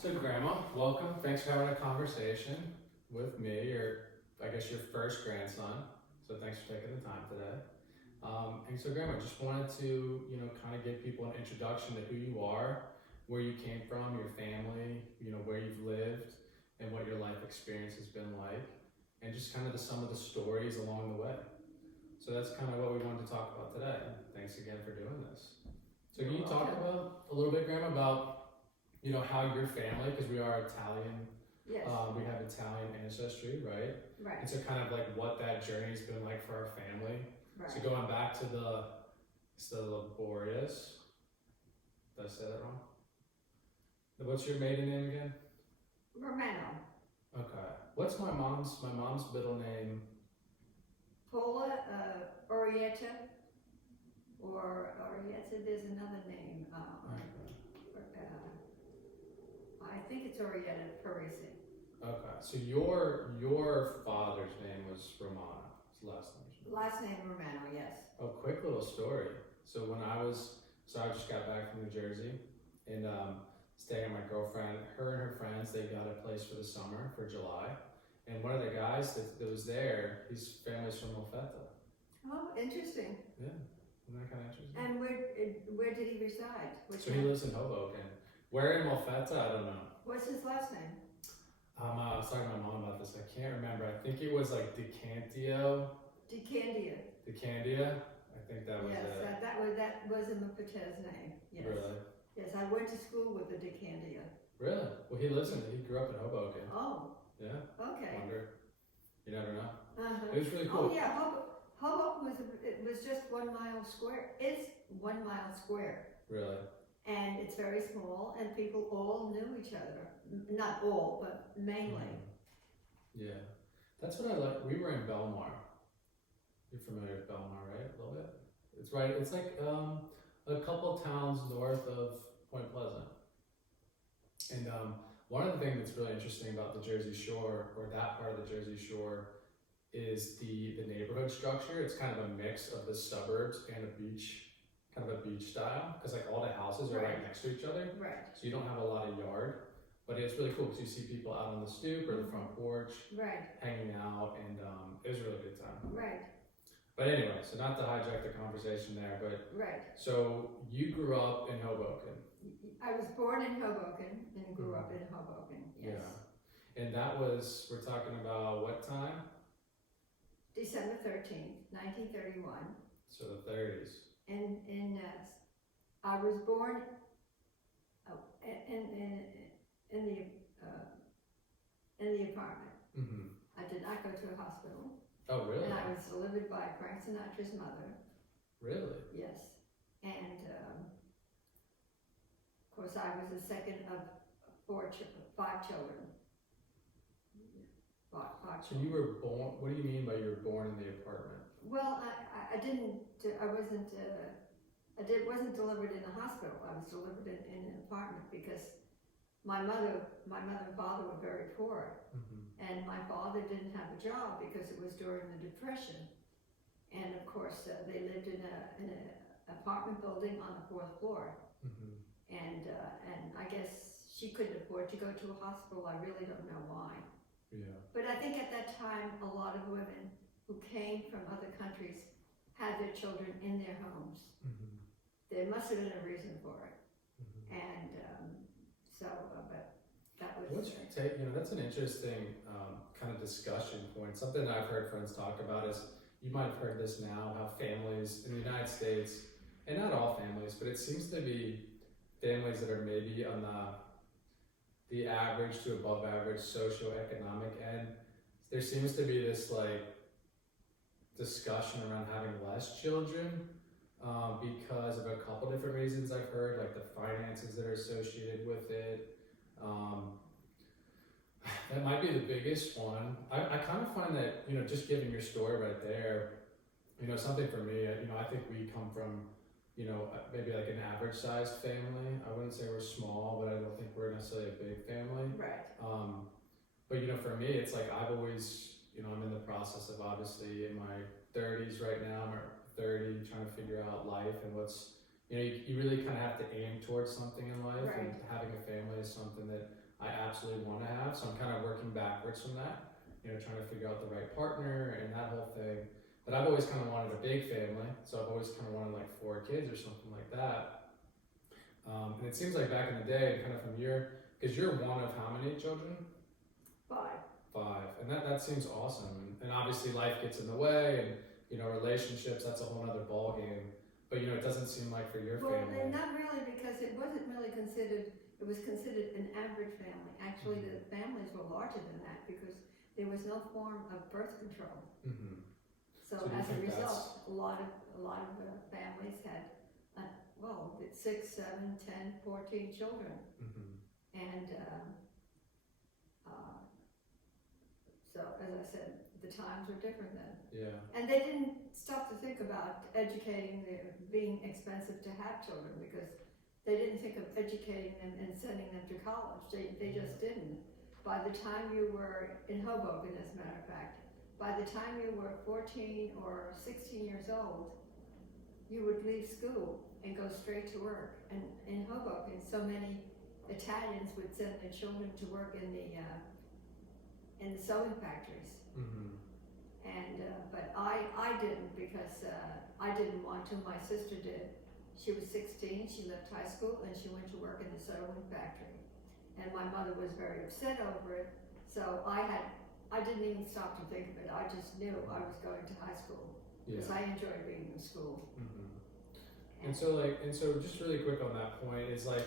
So, Grandma, welcome. Thanks for having a conversation with me, or I guess your first grandson. So, thanks for taking the time today. And so, Grandma, just wanted to, kind of give people an introduction to who you are, where you came from, your family, where you've lived, and what your life experience has been like, and just kind of some of the stories along the way. So that's kind of what we wanted to talk about today. Thanks again for doing this. So can you talk about a little bit, Grandma, about how your family, because we are Italian, Yes. We have Italian ancestry, right? Right. And so kind of like what that journey's been like for our family. Right. So going back to the laborious, did I say that wrong? What's your maiden name again? Romano. Okay. What's my mom's middle name? Paula, Orietta, or Orietta, there's another name. I think it's Orietta Parisi. Okay, so your father's name was Romano. His last name was Romano. Last name Romano, yes. Oh, quick little story. So I just got back from New Jersey and staying with my girlfriend. Her and her friends, they got a place for the summer for July. And one of the guys that was there, his family's from Molfetta. Oh, interesting. Yeah, isn't that kind of interesting? And where did he reside? So he lives in Hoboken. Where in Molfetta? I don't know. What's his last name? I was talking to my mom about this. I can't remember. I think it was like DeCandia. DeCandia. I think that was yes, it. that was Mapatez's name. Yes. Really? Yes, I went to school with the DeCandia. Really? Well, he grew up in Hoboken. Oh. Yeah. Okay. I wonder. You never know. Uh-huh. It was really cool. Oh yeah, Hoboken was just 1 mile square. It's 1 mile square. Really? And it's very small, and people all knew each other. Not all, but mainly. Yeah. That's what I like. We were in Belmar. You're familiar with Belmar, right? A little bit? It's right. It's like a couple towns north of Point Pleasant. And one of the things that's really interesting about the Jersey Shore, or that part of the Jersey Shore, is the neighborhood structure. It's kind of a mix of the suburbs and a beach, kind of a beach style, because like all the houses are right next to each other. Right. So you don't have a lot of yard, but it's really cool because you see people out on the stoop or the front porch, right, hanging out, and it was a really good time. Right. But anyway, so not to hijack the conversation there, but right. So you grew up in Hoboken. I was born in Hoboken and grew up in Hoboken. Yes. Yeah. And that was, we're talking about what time? December 13th, 1931. So the 30s. And I was born in the apartment. Mm-hmm. I did not go to a hospital. Oh, really? And I was delivered by Frank Sinatra's mother. Really? Yes. And of course, I was the second of 5 children. Five So you were born, what do you mean by you were born in the apartment? Well, wasn't delivered in a hospital. I was delivered in an apartment because my mother and father were very poor. Mm-hmm. And my father didn't have a job because it was during the Depression. And of course, they lived in an apartment building on the 4th floor. Mm-hmm. And I guess she couldn't afford to go to a hospital. I really don't know why. Yeah. But I think at that time, a lot of women who came from other countries had their children in their homes. Mm-hmm. There must have been a reason for it. Mm-hmm. And but that was... What's your take? That's an interesting kind of discussion point. Something that I've heard friends talk about is, you might have heard this now, how families in the United States, and not all families, but it seems to be families that are maybe on the average to above average socioeconomic end, there seems to be this like discussion around having less children because of a couple different reasons I've heard, like the finances that are associated with it. That might be the biggest one. I kind of find that, just giving your story right there, something for me, I think we come from, maybe like an average sized family. I wouldn't say we're small, but I don't think we're necessarily a big family. Right. But for me, it's like I've always, I'm in the process of obviously in my 30s right now, I'm 30, trying to figure out life and what's, you really kind of have to aim towards something in life, Right. and having a family is something that I absolutely want to have. So I'm kind of working backwards from that, you know, trying to figure out the right partner and that whole thing. But I've always kind of wanted a big family, so I've always kind of wanted like 4 kids or something like that. And it seems like back in the day, kind of from because you're one of how many children? 5. 5, and that seems awesome. And obviously life gets in the way, and you know, relationships, that's a whole other ball game. But you know, it doesn't seem like for your Well, family. not really, because it wasn't really considered. It was considered an average family. Actually, the families were larger than that because there was no form of birth control. Mm-hmm. So do you as a think result, a lot of families had, 6, 7, 10, 14 children, and so as I said, the times were different then. Yeah. And they didn't stop to think about educating, being expensive to have children, because they didn't think of educating them and sending them to college. They just didn't. By the time you were in Hoboken, as a matter of fact, by the time you were 14 or 16 years old, you would leave school and go straight to work. And in Hoboken, so many Italians would send their children to work in the sewing factories. And but I didn't, because I didn't want to. My sister did. She was 16, she left high school and she went to work in the sewing factory. And my mother was very upset over it, so I didn't even stop to think of it. I just knew I was going to high school, because I enjoyed being in school. And so just really quick on that point, is like,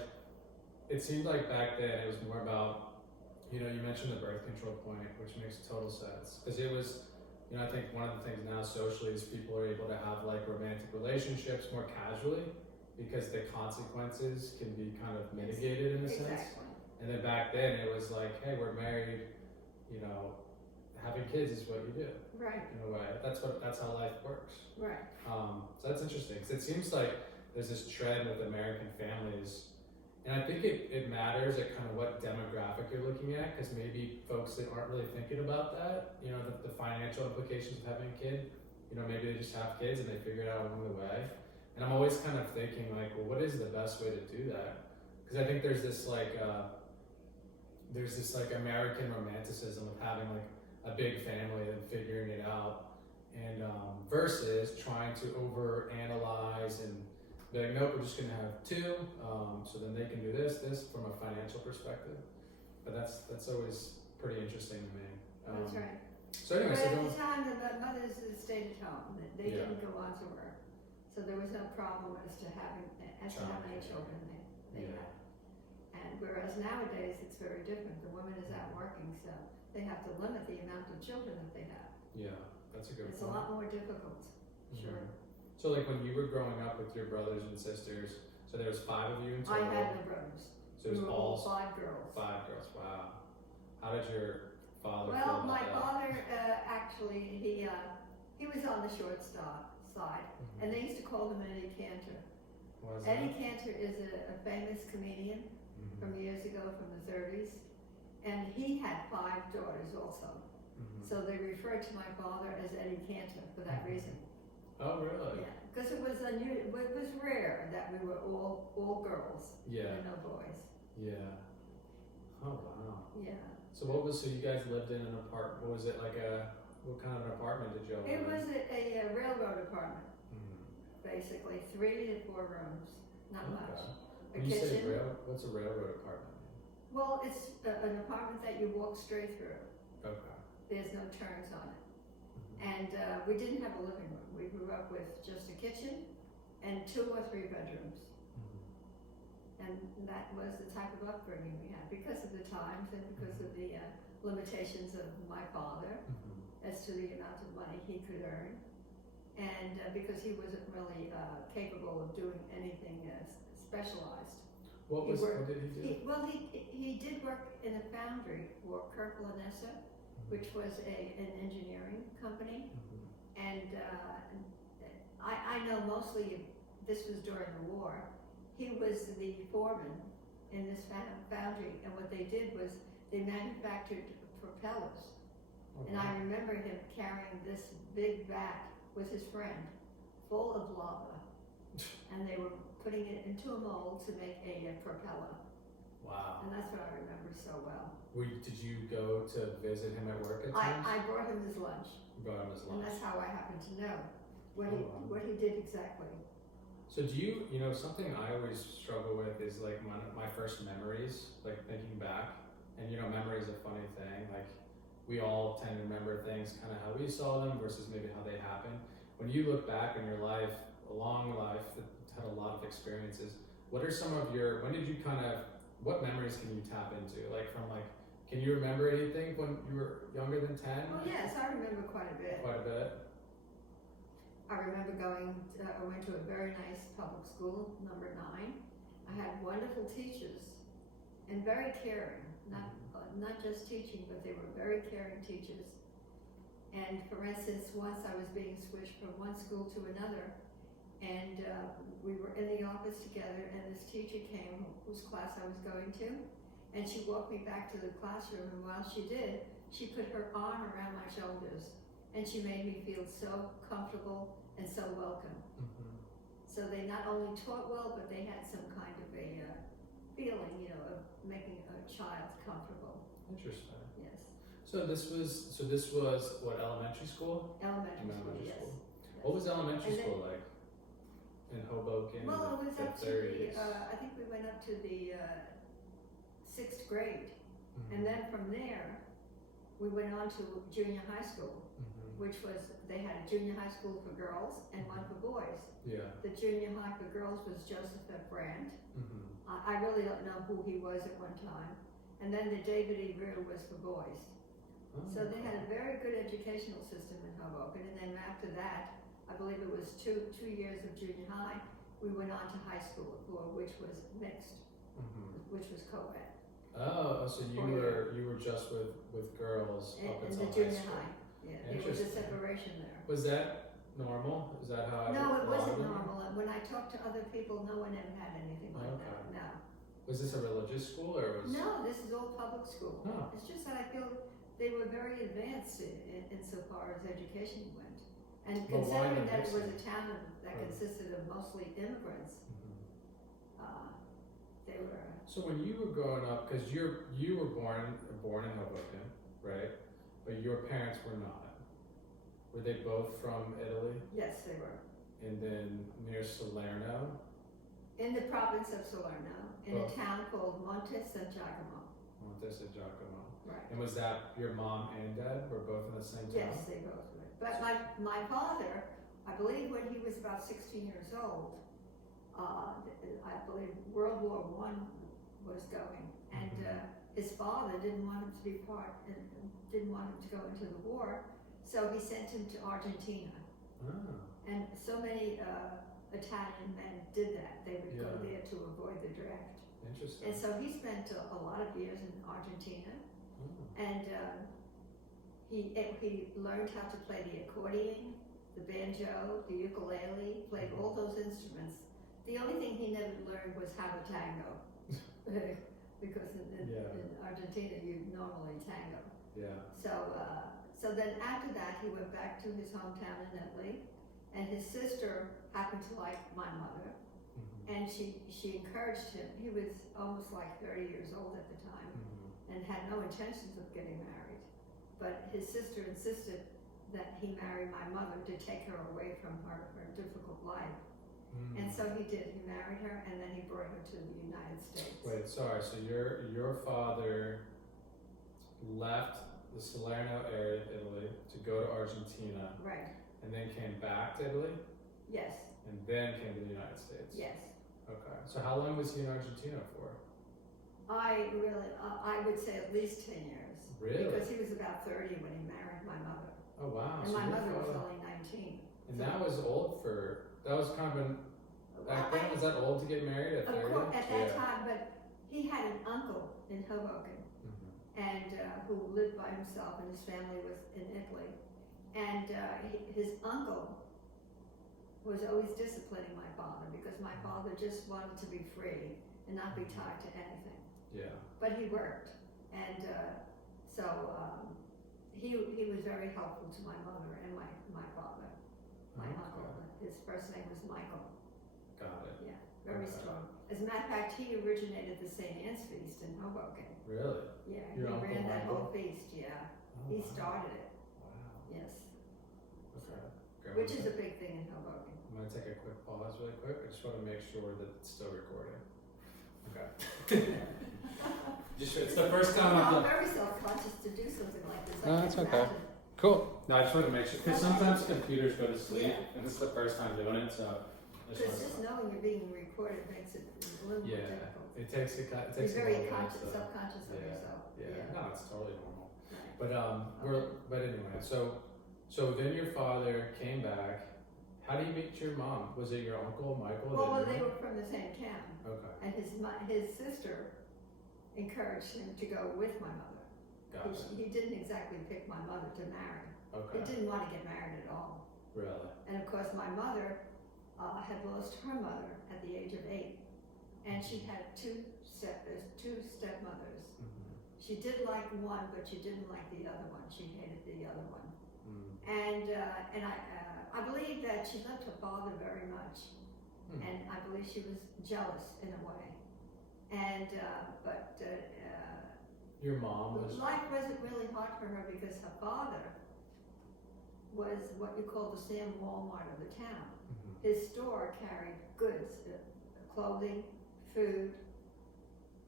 it seemed like back then it was more about, you know, you mentioned the birth control point, which makes total sense, because it was, you know, I think one of the things now socially is people are able to have like romantic relationships more casually, because the consequences can be kind of mitigated in a sense. And then back then it was like, hey, we're married, you know, having kids is what you do. Right. In a way, that's how life works. Right. So that's interesting, because it seems like there's this trend with American families, and I think it matters at kind of what demographic you're looking at, because maybe folks that aren't really thinking about that, you know, the financial implications of having a kid, you know, maybe they just have kids and they figure it out along the way. And I'm always kind of thinking like, well, what is the best way to do that? Because I think there's this like American romanticism of having like a big family and figuring it out, and versus trying to overanalyze and be like, nope, we're just gonna have 2, so then they can do this from a financial perspective. But that's always pretty interesting to me. That's right. So anyway, but at the time, the mothers stayed at home. They didn't go on to work, so there was no problem as to how many children they had. And whereas nowadays it's very different. The woman is out working, so they have to limit the amount of children that they have. Yeah, that's a good point. It's a lot more difficult. Sure. So like when you were growing up with your brothers and sisters, so there was 5 of you in total? I had no brothers. So it was all 5 girls. 5 girls, wow. How did your father feel Well, about my that? father, actually, he was on the shortstop side, and they used to call him Eddie Cantor. Eddie Cantor is a famous comedian from years ago, from the 30s, and he had 5 daughters also. So they referred to my father as Eddie Cantor for that reason. Oh, really? Yeah, because it was rare that we were all girls. Yeah. And no boys. Yeah. Oh, wow. Yeah. So you guys lived in an apartment, what was it, like what kind of an apartment did you all live in? It was a railroad apartment, basically, 3 to 4 rooms, not much. When you say what's a railroad apartment? Well, it's an apartment that you walk straight through. Okay. There's no turns on it. And we didn't have a living room. We grew up with just a kitchen and 2 or 3 bedrooms. And that was the type of upbringing we had, because of the times and because of the limitations of my father as to the amount of money he could earn. And because he wasn't really capable of doing anything specialized. What did he do? He did work in a foundry for Kirk Lanessa, which was an engineering company. And I know mostly this was during the war. He was the foreman in this foundry, and what they did was they manufactured propellers. And I remember him carrying this big vat with his friend, full of lava, and they were putting it into a mold to make a propeller. Wow. And that's what I remember so well. Did you go to visit him at work at times? I brought him his lunch. You brought him his And lunch. that's how I happen to know what Oh, wow. what he did exactly. So do you know, something I always struggle with is like my first memories, like thinking back, and memory is a funny thing. Like we all tend to remember things kind of how we saw them versus maybe how they happened. When you look back in your life, a long life that had a lot of experiences, what are some of when did you what memories can you tap into? Like can you remember anything when you were younger than 10? Oh yes, I remember quite a bit. Quite a bit. I remember I went to a very nice public school, number 9. I had wonderful teachers and very caring, not just teaching, but they were very caring teachers. And for instance, once I was being switched from one school to another, and we were in the office together, and this teacher came whose class I was going to, and she walked me back to the classroom, and while she did, she put her arm around my shoulders, and she made me feel so comfortable and so welcome. Mm-hmm. So they not only taught well, but they had some kind of a feeling, of making a child comfortable. Interesting. Yes. So this was what, elementary school? Elementary school, yes. School. Yes. What was elementary And then- school like in Hoboken? Well, it was the up to 30s? I think we went up to the 6th grade. Mhm. And then from there, we went on to junior high school, Mhm. which was, they had a junior high school for girls and one for boys. Yeah. The junior high for girls was Joseph F. Brandt. Mhm. I really don't know who he was at one time. And then the David E. Rear was for boys. Oh, So they had a very good educational system in Hoboken. And then after that, I believe it was two years of junior high, we went on to high school, which was mixed, Mhm. which was co-ed. Oh, so you were just with girls up In until the junior school. high. Yeah, there was a Interesting. separation there. Was that normal? Is that how? No, it a lot wasn't of them- normal. And when I talked to other people, no one ever had anything like Okay. that. No. Was this a religious school or was? No, this is all public school. Oh. It's just that I feel they were very advanced insofar as education went. And But why considering the that it was a mixing? town that Right. consisted of mostly immigrants, Mhm. they were, So when you were growing up, because you were born in Hoboken, right? But your parents were not. Were they both from Italy? yes, they were. And then near Salerno? In the province of Salerno, in Oh. a town called Monte San Giacomo. Monte San Giacomo. Right. And was that your mom and dad were both in the same town? Yes, they both were. But my father, I believe when he was about 16 years old, I believe World War I was going, and his father didn't want him to be part and didn't want him to go into the war, so he sent him to Argentina. Oh. And so many Italian men did that. They would go Yeah. there to avoid the draft. Interesting. And so he spent a lot of years in Argentina, Oh. and he learned how to play the accordion, the banjo, the ukulele, played all those instruments. The only thing he never learned was how to tango, because in Argentina you normally tango. Yeah. So then after that he went back to his hometown in Italy, and his sister happened to like my mother, Mhm. and she encouraged him. He was almost like 30 years old at the time, Mhm. and had no intentions of getting married. But his sister insisted that he marry my mother to take her away from her difficult life. Mm. And so he did. He married her, and then he brought her to the United States. Wait, sorry. So your father left the Salerno area of Italy to go to Argentina, Right. and then came back to Italy, Yes. and then came to the United States. Yes. Okay. So how long was he in Argentina for? I would say at least 10 years. Really? Because he was about 30 when he married my mother. Oh wow. And So my your mother was father- only 19. And that was old for. That was kind of back then. Was that old to get married at 30? Of course, at that Yeah. time, but he had an uncle in Hoboken, Mhm. and who lived by himself, and his family was in Italy. And his uncle was always disciplining my father, because my father just wanted to be free and not be tied to anything. Yeah. But he worked, and he was very helpful to my mother and my father. My Okay. uncle, his first name was Michael. Got it. Yeah. very Okay. strong. As a matter of fact, he originated the St. Anne's Feast in Hoboken. Really? Yeah, Your he Uncle ran that Michael? whole feast, yeah. Oh, He wow. started it, Wow. yes. Okay. Grandma, Which is a big thing in Hoboken. I'm gonna take a quick pause really quick. I just wanna make sure that it's still recording. Okay. Just, it's the first time I've I'm done. very self-conscious to do something like this. No, I that's can't okay. imagine. Cool. No, I just wanted to make sure, because sometimes computers go to sleep, Yeah. and this is the first time doing it, so. I Because wanna- just knowing you're being recorded makes it a little more Yeah, difficult. it takes a, it You're takes a very little bit, conscious, so. subconscious of Yeah, yourself. Yeah, no, it's totally normal. Right. But anyway, so then your father came back. How do you meet your mom? Was it your uncle Michael? Well, that they knew her? were from the same town, Okay, and his sister encouraged him to go with my mother. gotcha. He didn't exactly pick my mother to marry. He Okay, didn't want to get married at all. really? And of course, my mother had lost her mother at the age of 8, and she had two stepmothers. Mm-hmm. She did like one, but she didn't like the other one. She hated the other one. Mm. And I believe that she loved her father very much, Hmm. and I believe she was jealous in a way. And Your mom was. life wasn't really hard for her because her father was what you call the Sam Walmart of the town. Mhm. His store carried goods, clothing, food,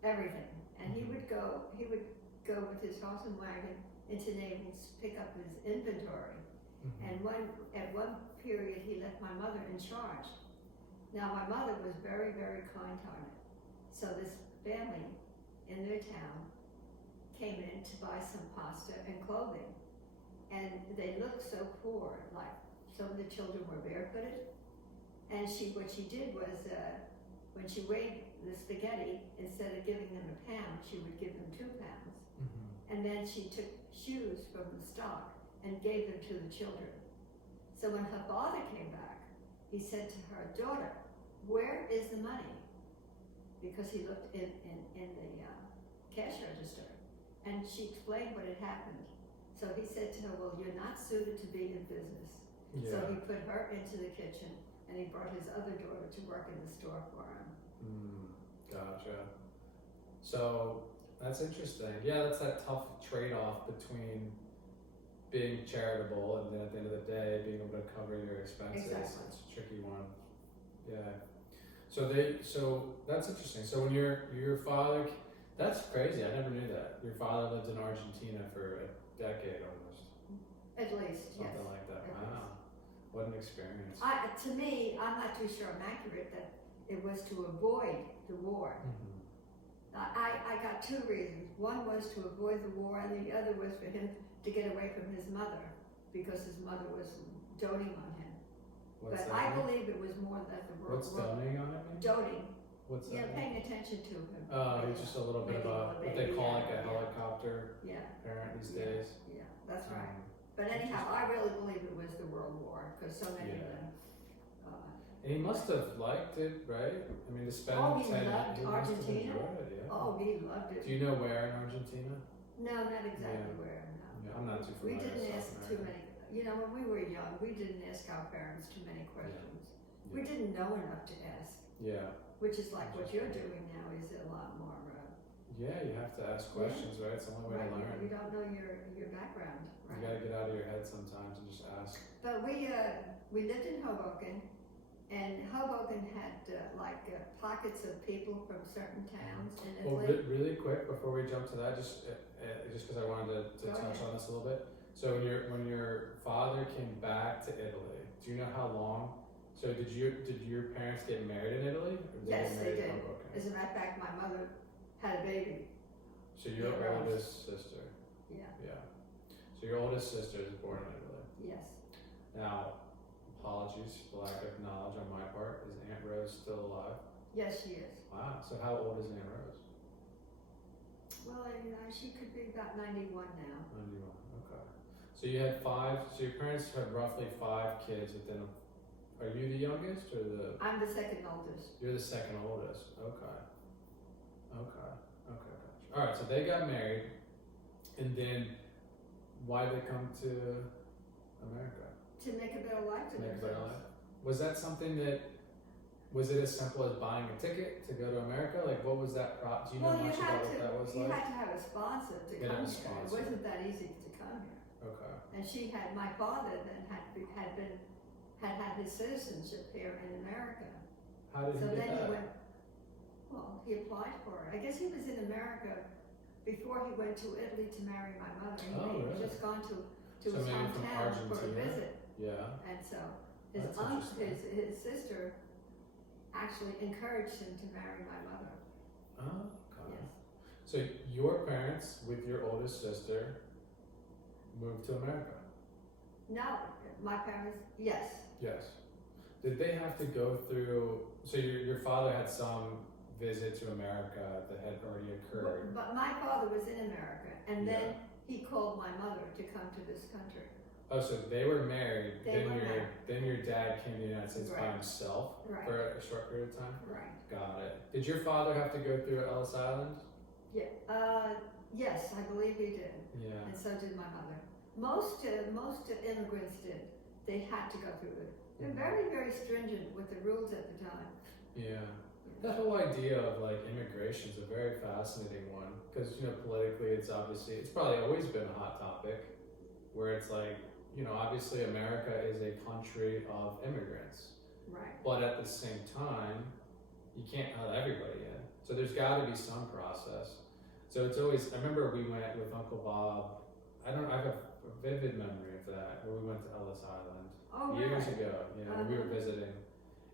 everything. And he would go with his horse and wagon into neighbors, pick up his inventory. Mhm. And at one period, he left my mother in charge. Now, my mother was very, very kind-hearted. So this family in their town came in to buy some pasta and clothing. And they looked so poor, like some of the children were barefooted. And what she did was, when she weighed the spaghetti, instead of giving them a pound, she would give them 2 pounds. Mhm. And then she took shoes from the stock and gave them to the children. So when her father came back, he said to her, "Daughter, where is the money?" Because he looked in the cash register, and she explained what had happened. So he said to her, "Well, you're not suited to be in business." Yeah. So he put her into the kitchen, and he brought his other daughter to work in the store for him. Gotcha. So that's interesting. Yeah, that's that tough trade-off between being charitable and then at the end of the day being able to cover your expenses. Exactly. It's a tricky one. Yeah. So that's interesting. So when your father, that's crazy. I never knew that. Your father lived in Argentina for a decade almost. At least, yes. Something like that. At Wow. What an experience. To me, I'm not too sure I'm accurate that it was to avoid the war. Mhm. I got 2 reasons. One was to avoid the war, and the other was for him to get away from his mother, because his mother was doting on him. What's But that I mean? believe it was more that the world What's doting on it mean? doting. What's that Yeah, mean? paying attention to him. Oh, he's just a little bit of Making a, a what they baby, call yeah, like a yeah. helicopter Yeah, parent these Yeah. days. yeah, that's right. Um, But anyhow, I really believe it was the World War, because so many of Yeah. them. And he must have liked it, right? I mean, to spend Oh, he 10 loved he must have Argentina? enjoyed it, yeah. Oh, he loved it. Do you know where in Argentina? No, not exactly Yeah. where, no. Yeah, I'm not too We familiar didn't with ask South too America. many, you know, when we were young, we didn't ask our parents too many questions. We Yeah. didn't know enough to ask, Yeah. which is like what you're doing now is a lot more, Yeah, you have to ask Yeah. questions, right? It's the only way right, to learn. you don't know your background, You right? gotta get out of your head sometimes and just ask. But we lived in Hoboken, and Hoboken had pockets of people from certain towns in Well, Italy. really quick before we jump to that, just because I wanted to Go touch ahead. on this a little bit. So when your father came back to Italy, do you know how long? So did your parents get married in Italy? Or did Yes, get they married in did. Hoboken? As a matter of fact, my mother had a baby. So your Yeah, right. oldest sister. Yeah. Yeah. So your oldest sister is born in Italy. Yes. Now, apologies for lack of knowledge on my part. Is Aunt Rose still alive? Yes, she is. Wow. So how old is Aunt Rose? Well, she could be about 91 now. 91. Okay. So you had 5. So your parents had roughly 5 kids within a. Are you the youngest or the? I'm the second oldest. You're the second oldest. Okay. Okay. Okay. Gotcha. All right. So they got married, and then why did they come to America? To make a better life to To make a better themselves. life. Was that something that was it as simple as buying a ticket to go to America? Like, what was that do you know much about what that was you like? had to have a sponsor to Get come a here. It sponsor. wasn't that easy to come here. Okay. And my father then had his citizenship here in America. How did So he get then that? he applied for it. I guess he was in America before he went to Italy to marry my mother. Oh, He really? just gone to So his maybe from hometown for a Argentina? visit. Yeah. And so That's interesting. his sister actually encouraged him to marry my mother. Oh, okay. Yes. So your parents, with your oldest sister, moved to America? No, my parents, yes. Yes. Did they have to go through, so your father had some visit to America that had already occurred? But my father was in America, and then he called my mother to come to this country. Oh, so they were married, They were married. then your dad came to the United States by Right. himself Right. for a short period of time? Right. Got it. Did your father have to go through Ellis Island? Yeah. Yes, I believe he did, Yeah. and so did my mother. Most immigrants did. They had to go through it. They're very, very stringent with the rules at the time. Yeah. That whole idea of like immigration is a very fascinating one because, you know, politically it's probably always been a hot topic where it's like, you know, obviously America is a country of immigrants, Right. but at the same time, you can't let everybody in. So there's got to be some process. So it's always, I remember we went with Uncle Bob, I have a vivid memory of that, where we went to Ellis Island Oh, years right. ago, you know, we were visiting.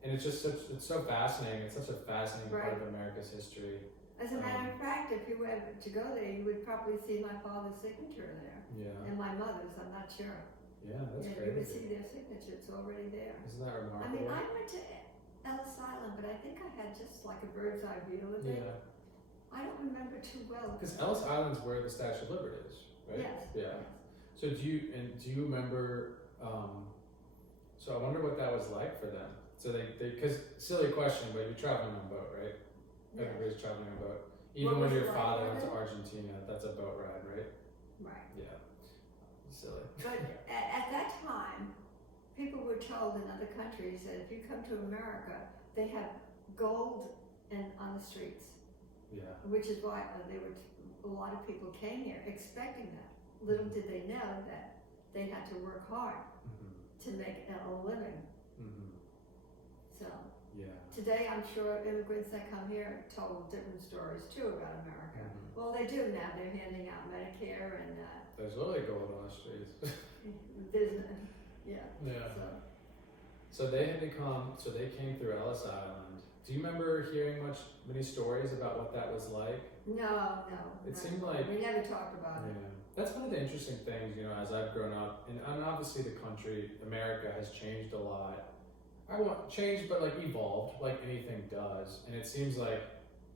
And it's just it's so fascinating. It's such a fascinating part of America's history. As a matter of fact, if you were to go there, you would probably see my father's signature there. Yeah. And my mother's, I'm not sure. Yeah, that's You crazy. would see their signatures already there. Isn't that I remarkable? mean, I went to Ellis Island, but I think I had just like a bird's eye view of it. Yeah. I don't remember too well. Because Ellis Island's where the Statue of Liberty is, right? Yes. Yeah. So do you remember? So I wonder what that was like for them. So they because silly question, but you're traveling on a boat, right? Yes. Everybody's traveling on a boat. What Even when was it your like father for went to them? Argentina, that's a boat ride, right? Right. Yeah. Silly. But at that time, people were told in other countries that if you come to America, they have gold on the streets, Yeah. which is why a lot of people came here expecting that. Little did they know that they had to work hard Mm-hmm. to make a living. Mm-hmm. So Yeah. today, I'm sure immigrants that come here told different stories too about America. Mhm. Well, they do now. They're handing out Medicare and There's literally gold on the streets. there's yeah. Yeah. So So they had to come. So they came through Ellis Island. Do you remember hearing many stories about what that was like? no. It seemed like We never talked about it. yeah. That's one of the interesting things, you know, as I've grown up, and obviously the country, America, has changed a lot. I won't change, but like evolved, like anything does. And it seems like,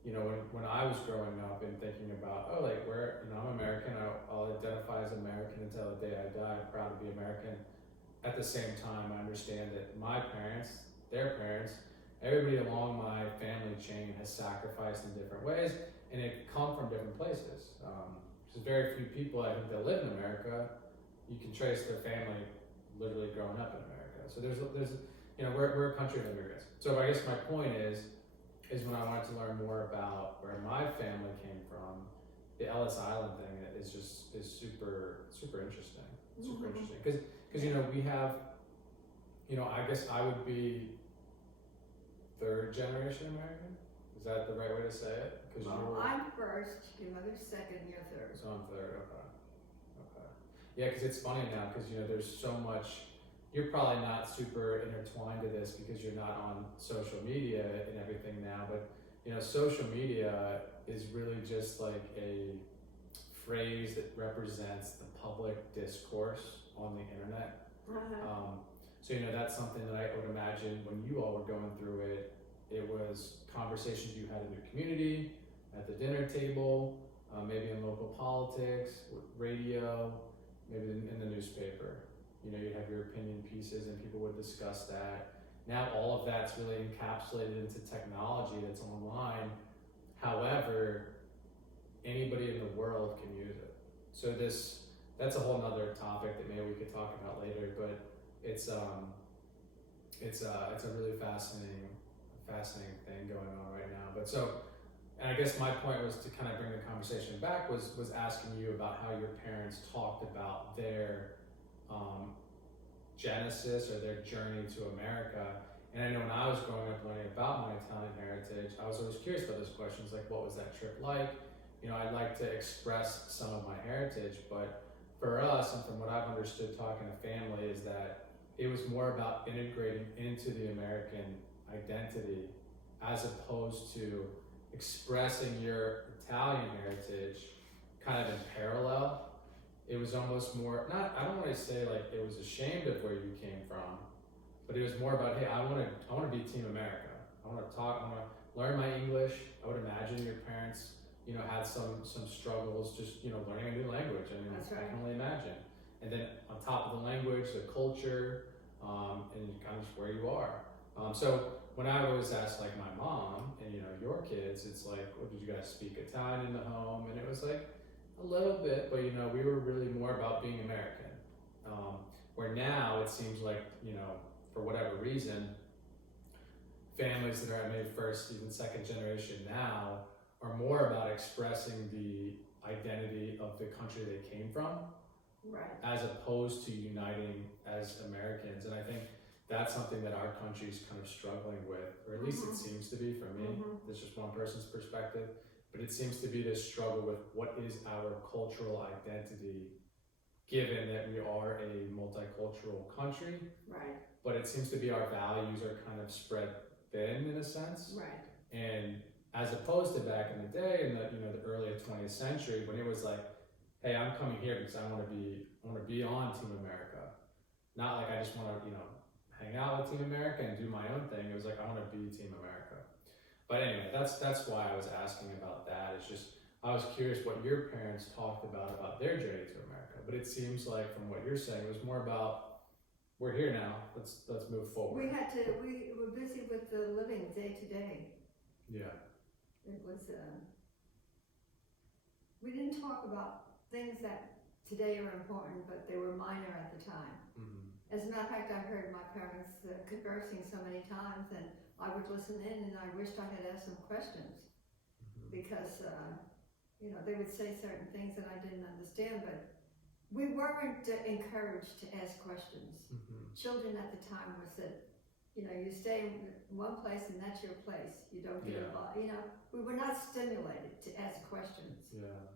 you know, when I was growing up and thinking about, oh, like I'm American, I'll identify as American until the day I die. I'm proud to be American. At the same time, I understand that my parents, their parents, everybody along my family chain has sacrificed in different ways, and it come from different places. There's very few people I think that live in America. You can trace their family literally growing up in America. So there's you know, we're a country of immigrants. So I guess my point is when I wanted to learn more about where my family came from, the Ellis Island thing is super interesting. Super Mhm. interesting because you know we have, you know, I guess I would be third generation American. Is that the right way to say it? Because Well, I'm first, your mother's second, you're third. so I'm third. Okay. Yeah, because it's funny now because you know there's so much. You're probably not super intertwined to this because you're not on social media and everything now, but you know social media is really just like a phrase that represents the public discourse on the internet. So you know that's something that I would imagine when you all were going through it. It was conversations you had in your community, at the dinner table, maybe in local politics, radio, maybe in the newspaper. You know, you'd have your opinion pieces and people would discuss that. Now all of that's really encapsulated into technology that's online. However, anybody in the world can use it. So that's a whole nother topic that maybe we could talk about later, but it's a really fascinating fascinating thing going on right now. But so, and I guess my point was to kind of bring the conversation back was asking you about how your parents talked about their genesis or their journey to America. And I know when I was growing up learning about my Italian heritage, I was always curious about those questions, like what was that trip like? You know, I'd like to express some of my heritage, but for us, and from what I've understood talking to family, is that it was more about integrating into the American identity as opposed to expressing your Italian heritage kind of in parallel. It was almost more, not, I don't want to say like it was ashamed of where you came from, but it was more about, hey, I want to be Team America. I want to talk, I want to learn my English. I would imagine your parents, you know, had some struggles just, you know, learning a new language. I mean, That's right. I can only imagine. And then on top of the language, the culture, and kind of just where you are. So when I always ask like my mom and, you know, your kids, it's like, well, did you guys speak Italian in the home? And it was like a little bit, but you know, we were really more about being American. Where now it seems like, you know, for whatever reason, families that are maybe first, even second generation now are more about expressing the identity of the country they came from, Right. as opposed to uniting as Americans. And I think that's something that our country's kind of struggling with, or at least it seems to be for me. That's just one person's perspective, but it seems to be this struggle with what is our cultural identity, given that we are a multicultural country. Right. But it seems to be our values are kind of spread thin in a sense. Right. And as opposed to back in the day, in the, you know, the early 20th century, when it was like, hey, I'm coming here because I want to be on Team America, not like I just want to, you know, hang out with Team America and do my own thing. It was like I want to be Team America. But anyway, that's why I was asking about that. It's just I was curious what your parents talked about their journey to America. But it seems like from what you're saying, it was more about we're here now. Let's move forward. We were busy with the living day to day. Yeah. It was, we didn't talk about things that today are important, but they were minor at the time. As a matter of fact, I heard my parents conversing so many times, and I would listen in, and I wished I had asked some questions, because, you know, they would say certain things that I didn't understand, but we weren't encouraged to ask questions. Children at the time was that, you know, you stay in one place and that's your place. You don't get involved. You know, we were not stimulated to ask questions. Yeah.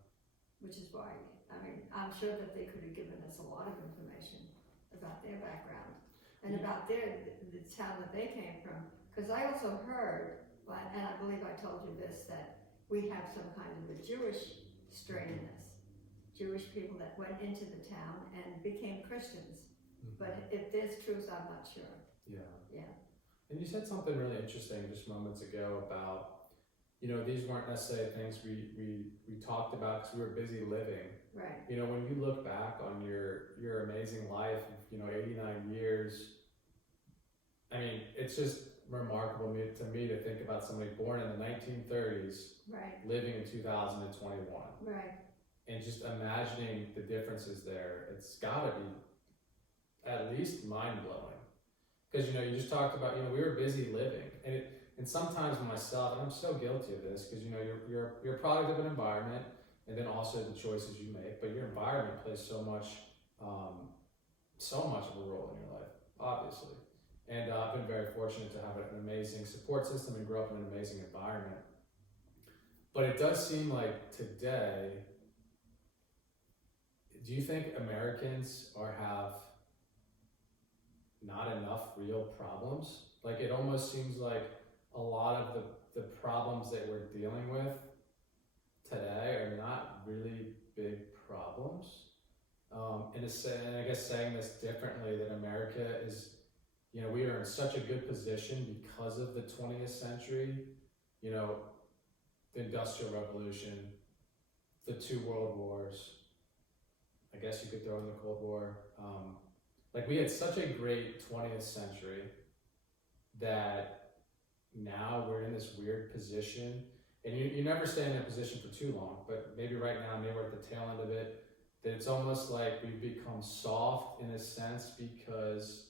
Which is why, I mean, I'm sure that they could have given us a lot of information about their background and about the town that they came from. Because I also heard, and I believe I told you this, that we have some kind of a Jewish strain in us. Jewish people that went into the town and became Christians. But if there's truth, I'm not sure. Yeah. Yeah. And you said something really interesting just moments ago about, you know, these weren't necessarily things we talked about because we were busy living. Right. You know, when you look back on your amazing life, you know, 89 years, I mean, it's just remarkable to me to think about somebody born in the 1930s, right, living in 2021. Right. And just imagining the differences there, it's gotta be at least mind-blowing. Because, you know, you just talked about, you know, we were busy living. And sometimes myself, and I'm so guilty of this, because, you know, you're a product of an environment, and then also the choices you make, but your environment plays so much of a role in your life, obviously. And I've been very fortunate to have an amazing support system and grow up in an amazing environment. But it does seem like today, do you think Americans have not enough real problems? Like, it almost seems like a lot of the problems that we're dealing with today are not really big problems. And I guess saying this differently, that America is, you know, we are in such a good position because of the 20th century, you know, the Industrial Revolution, the 2 world wars, I guess you could throw in the Cold War. Like, we had such a great 20th century that now we're in this weird position, and you never stay in a position for too long, but maybe right now, maybe we're at the tail end of it, that it's almost like we've become soft in a sense because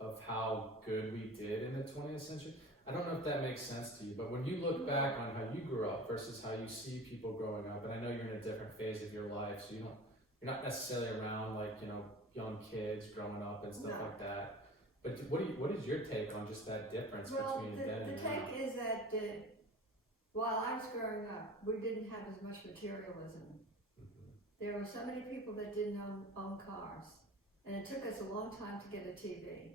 of how good we did in the 20th century. I don't know if that makes sense to you, but when you look back on how you grew up versus how you see people growing up, and I know you're in a different phase of your life, so you're not necessarily around like, young kids growing up and stuff like that. But what is your take on just that difference between then and the take is that while I was growing up, we didn't have as much materialism. Mm-hmm. There were so many people that didn't own cars, and it took us a long time to get a TV.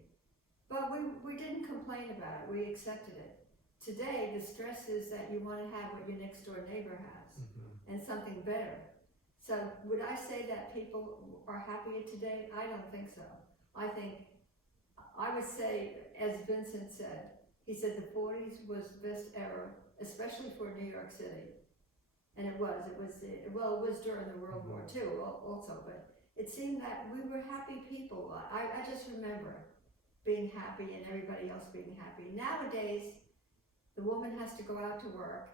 But we didn't complain about it, we accepted it. Today, the stress is that you want to have what your next door neighbor has, and something better. So would I say that people are happier today? I don't think so. I would say, as Vincent said, he said the 40s was the best era, especially for New York City. And it was during the World War II also, but it seemed that we were happy people. I just remember being happy and everybody else being happy. Nowadays, the woman has to go out to work.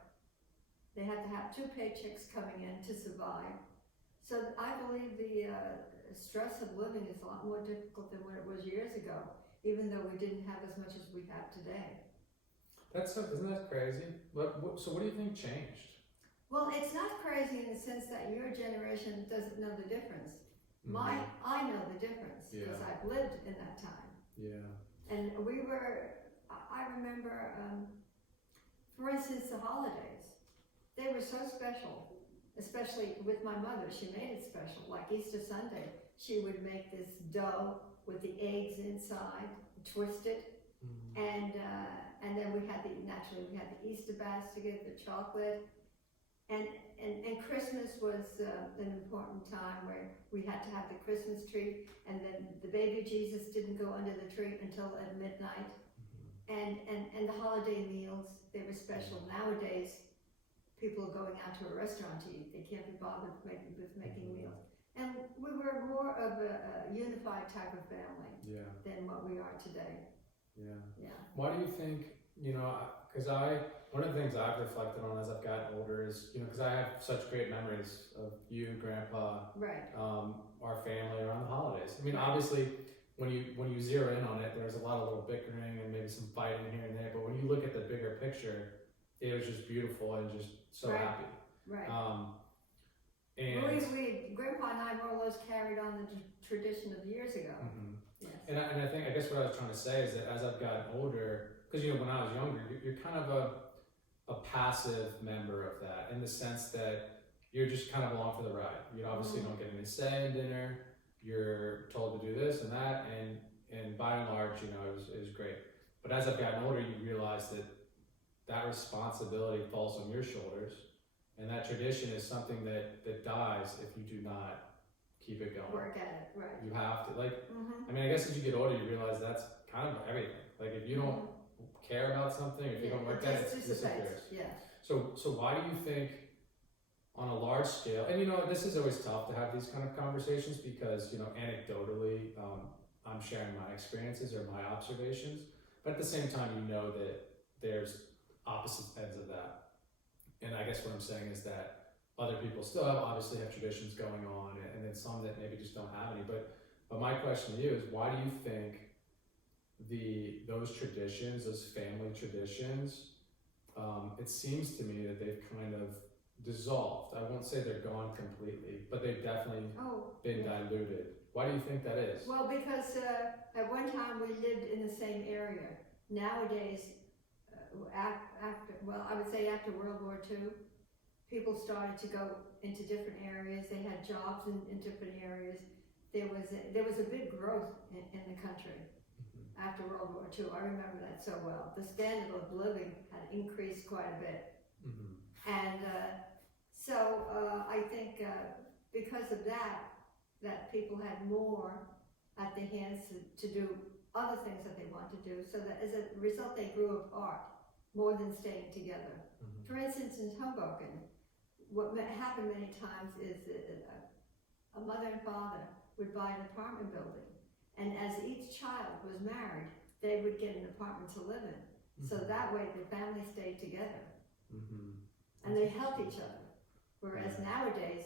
They have to have 2 paychecks coming in to survive. So I believe the stress of living is a lot more difficult than what it was years ago, even though we didn't have as much as we have today. Isn't that crazy? So what do you think changed? Well, it's not crazy in the sense that your generation doesn't know the difference. I know the difference because I've lived in that time. Yeah. And I remember, for instance, the holidays. They were so special, especially with my mother. She made it special. Like Easter Sunday, she would make this dough with the eggs inside, twist it, and then we had the Easter basket, the chocolate, and Christmas was an important time where we had to have the Christmas tree, and then the baby Jesus didn't go under the tree until at midnight, and the holiday meals, they were special. Nowadays, people are going out to a restaurant to eat. They can't be bothered with making meals. And we were more of a unified type of family than what we are today. Yeah. Why do you think, because one of the things I've reflected on as I've gotten older is, because I have such great memories of you, Grandpa, right, our family around the holidays. I mean, obviously, when you zero in on it, there's a lot of little bickering and maybe some fighting here and there. But when you look at the bigger picture, it was just beautiful and just so happy. Right. And Grandpa and I more or less carried on the tradition of years ago. Yes. And I guess what I was trying to say is that as I've gotten older, because when I was younger, you're kind of a passive member of that, in the sense that you're just kind of along for the ride. You obviously don't get any say in dinner. You're told to do this and that, and by and large, it was great. But as I've gotten older, you realize that responsibility falls on your shoulders, and that tradition is something that dies if you do not keep it going. Work at it, right. You have to, I mean, I guess as you get older, you realize that's kind of everything. Like, if you don't care about something, if you don't work at it, it disappears. Yeah. So why do you think, on a large scale, and this is always tough to have these kind of conversations because, anecdotally, I'm sharing my experiences or my observations, but at the same time, that there's opposite ends of that. And I guess what I'm saying is that other people still obviously have traditions going on, and then some that maybe just don't have any. But my question to you is, why do you think those traditions, those family traditions, it seems to me that they've kind of dissolved. I won't say they're gone completely, but they've definitely been diluted. Why do you think that is? Well, because at one time we lived in the same area. Nowadays, I would say after World War II, people started to go into different areas. They had jobs in different areas. There was a big growth in the country after World War II. I remember that so well. The standard of living had increased quite a bit. And so I think because of that people had more at their hands to do other things that they wanted to do, so that as a result they grew apart more than staying together. For instance, in Hoboken, what happened many times is that a mother and father would buy an apartment building, and as each child was married, they would get an apartment to live in. So that way the family stayed together. And they helped each other. Whereas nowadays,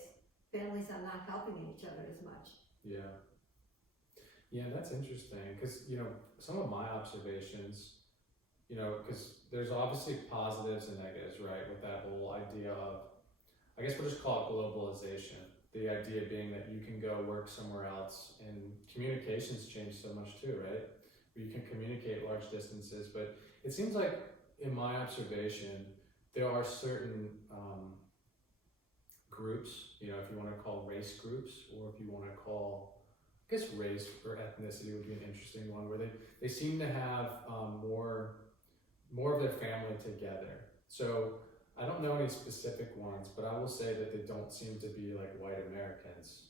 families are not helping each other as much. Yeah, that's interesting, because some of my observations, you know, because there's obviously positives and negatives, right, with that whole idea of, I guess we'll just call it globalization. The idea being that you can go work somewhere else, and communications change so much too, right? You can communicate large distances, but it seems like, in my observation, there are certain groups, you know, if you want to call race groups, or if you want to call, I guess race or ethnicity would be an interesting one, where they seem to have more of their family together. So I don't know any specific ones, but I will say that they don't seem to be like white Americans.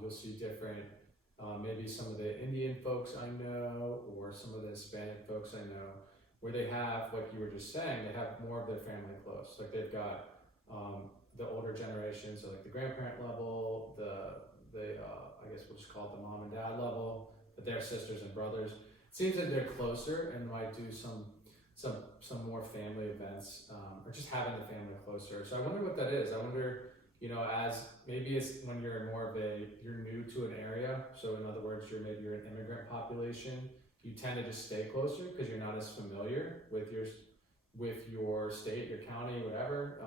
You'll see different, maybe some of the Indian folks I know, or some of the Hispanic folks I know, where they have, like you were just saying, they have more of their family close. Like they've got the older generation, so like the grandparent level, the I guess we'll just call it the mom and dad level, but they're sisters and brothers. It seems like they're closer and might do some more family events, or just having the family closer. So I wonder what that is. I wonder, you know, as maybe it's when you're you're new to an area. So in other words, you're an immigrant population. You tend to just stay closer because you're not as familiar with your state, your county, whatever.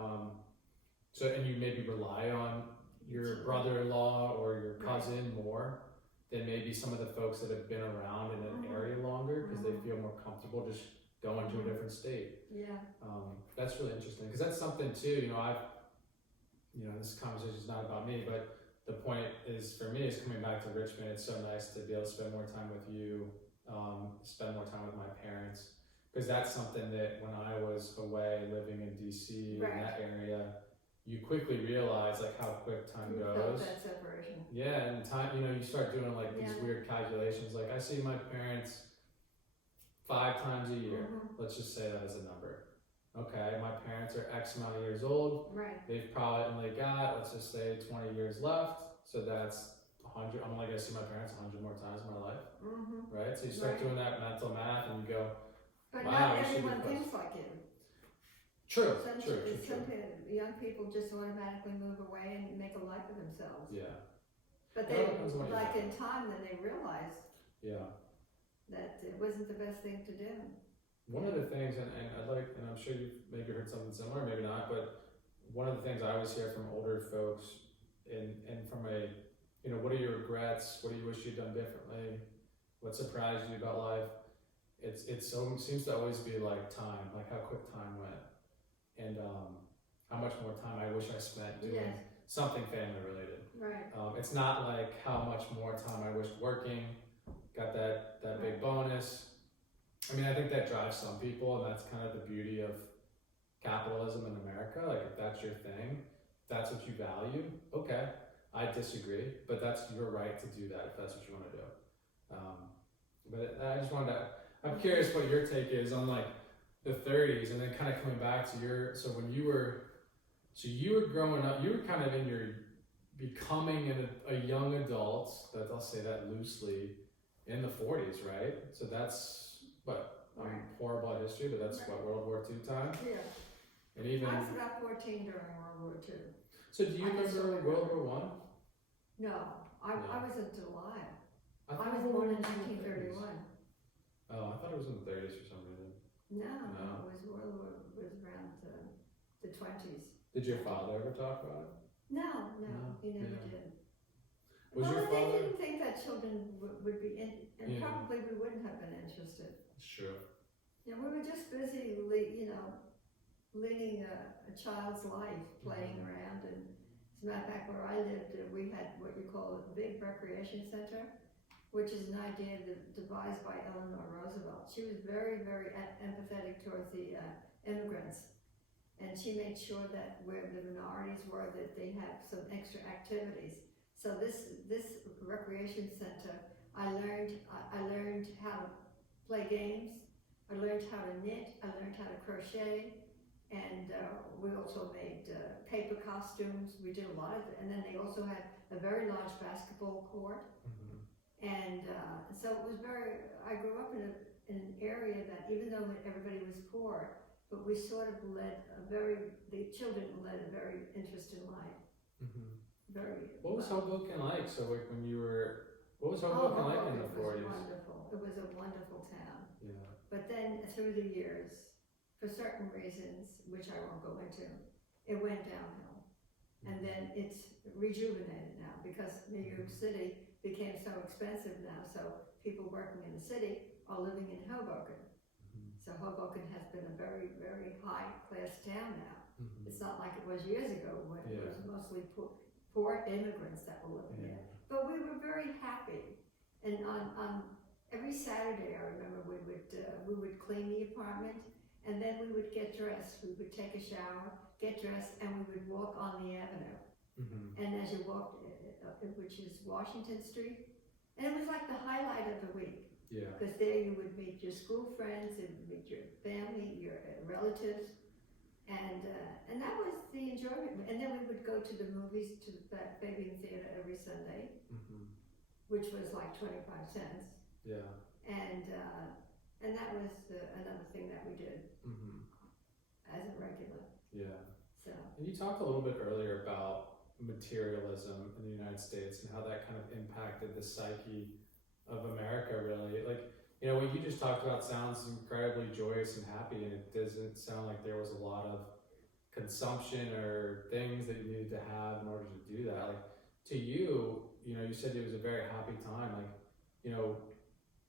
So, and you maybe rely on your brother-in-law or your cousin more than maybe some of the folks that have been around in an area longer, because they feel more comfortable just going to a different state. Yeah. That's really interesting, because that's something too, you know, this conversation is not about me, but the point is, for me, is coming back to Richmond. It's so nice to be able to spend more time with you, spend more time with my parents, because that's something that when I was away living in DC, in that area, you quickly realize like how quick time goes. That separation. Yeah, and time, you know, you start doing like these weird calculations. Like I see my parents 5 times a year. Let's just say that as a number. Okay, my parents are X amount of years old. Right. They've probably only got, let's just say, 20 years left. So that's 100. I'm only gonna see my parents 100 more times in my life. Right. So you start doing that mental math, and you go, but wow, not everyone thinks like you. True. Some young people just automatically move away and make a life of themselves. Yeah. But they, like in time, then they realize that it wasn't the best thing to do. One of the things, and I'm sure you've maybe heard something similar, maybe not, but one of the things I always hear from older folks, and from you know, what are your regrets? What do you wish you'd done differently? What surprised you about life? It seems to always be like time, like how quick time went. And how much more time I wish I spent doing something family related. Right. It's not like how much more time I wish working, got that big bonus. I mean, I think that drives some people, and that's kind of the beauty of capitalism in America. Like, if that's your thing, if that's what you value, okay. I disagree, but that's your right to do that if that's what you want to do. But I just wanted to, I'm curious what your take is on like the 30s, and then kind of coming back to so when you were growing up, you were kind of in your becoming a young adult, that I'll say that loosely, in the 40s, right? So that's what, horrible at history, but that's what, World War II time? Yeah. And even I was about 14 during World War II. So do you remember World War I? No, I wasn't alive. I was born in 1931. Oh, I thought it was in the 30s for some reason. No, it was World War, was around the 20s. Did your father ever talk about it? No, he never did. Was your they father? didn't think that children would be in, and probably we wouldn't have been interested. Sure. You know, we were just busy, leading a child's life, playing around. And as a matter of fact, where I lived, we had what you call a big recreation center, which is an idea devised by Eleanor Roosevelt. She was very, very empathetic towards the immigrants. And she made sure that where the minorities were, that they had some extra activities. So this recreation center, I learned how to play games. I learned how to knit. I learned how to crochet, and we also made paper costumes. We did a lot of it, and then they also had a very large basketball court. And so it was I grew up in an area that, even though everybody was poor, but we sort of the children led a very interesting life. What was Hoboken like? So like what was Hoboken like in the 40s? It was wonderful. It was a wonderful town. Yeah. But then through the years, for certain reasons, which I won't go into, it went downhill. And then it's rejuvenated now because New York City became so expensive now. So people working in the city are living in Hoboken. So Hoboken has been a very, very high class town now. It's not like it was years ago when it was mostly poor immigrants that were living there. But we were very happy. And on every Saturday, I remember we would clean the apartment, and then we would get dressed. We would take a shower, get dressed, and we would walk on the avenue. And as you walked, which is Washington Street, and it was like the highlight of the week. Because there you would meet your school friends, and meet your family, your relatives, and that was the enjoyment. And then we would go to the movies, to the Fabian Theater every Sunday, which was like 25 cents. And that was another thing that we did as a regular. So. And you talked a little bit earlier about materialism in the United States and how that kind of impacted the psyche of America, really. Like, you know, what you just talked about sounds incredibly joyous and happy, and it doesn't sound like there was a lot of consumption or things that you needed to have in order to do that. Like, to you, you know, you said it was a very happy time. Like, you know,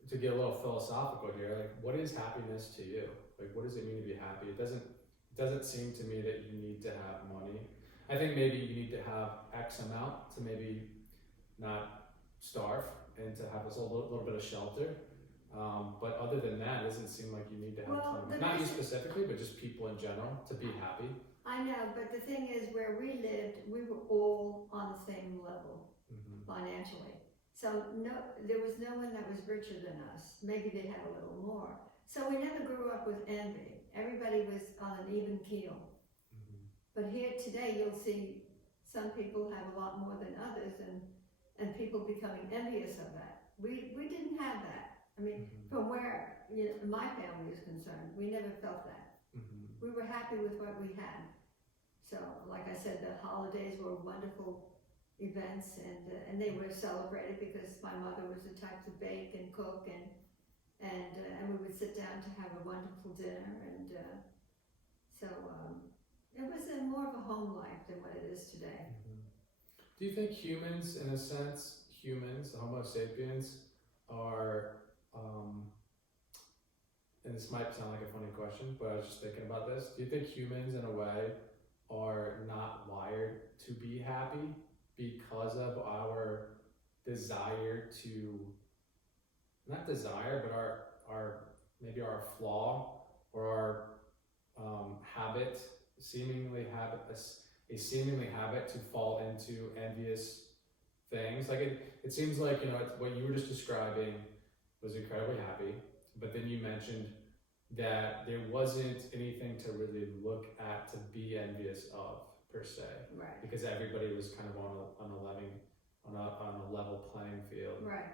to get a little philosophical here, like, what is happiness to you? Like, what does it mean to be happy? It doesn't seem to me that you need to have money. I think maybe you need to have X amount to maybe not starve and to have a little bit of shelter. But other than that, it doesn't seem like you need to have not you specifically, but just people in general to be happy. I know, but the thing is, where we lived, we were all on the same level financially. So there was no one that was richer than us. Maybe they had a little more. So we never grew up with envy. Everybody was on an even keel. But here today, you'll see some people have a lot more than others, and people becoming envious of that. We didn't have that. I mean, from where my family is concerned, we never felt that. We were happy with what we had. So, like I said, the holidays were wonderful events, and they were celebrated because my mother was the type to bake and cook, and we would sit down to have a wonderful dinner, and so it was more of a home life than what it is today. Do you think humans, in a sense, the Homo sapiens, are, and this might sound like a funny question, but I was just thinking about this. Do you think humans, in a way, are not wired to be happy because of our desire to, not desire, but our flaw or our habit, a seemingly habit to fall into envious things? Like it seems like, you know, what you were just describing was incredibly happy, but then you mentioned that there wasn't anything to really look at to be envious of per se, Right. because everybody was kind of on a level playing field. Right.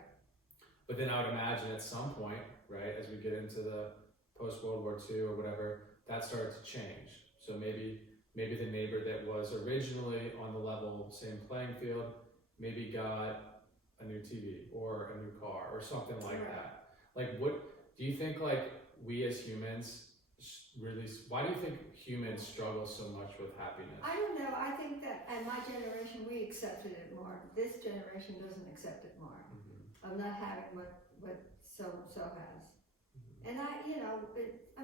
But then I would imagine at some point, right, as we get into the post World War II or whatever, that started to change. So maybe the neighbor that was originally on the level, same playing field, maybe got a new TV or a new car or something like that. Like, what do you think? Like, we as humans really, why do you think humans struggle so much with happiness? I don't know. I think that in my generation we accepted it more. This generation doesn't accept it more. Of not having what so and so has. And I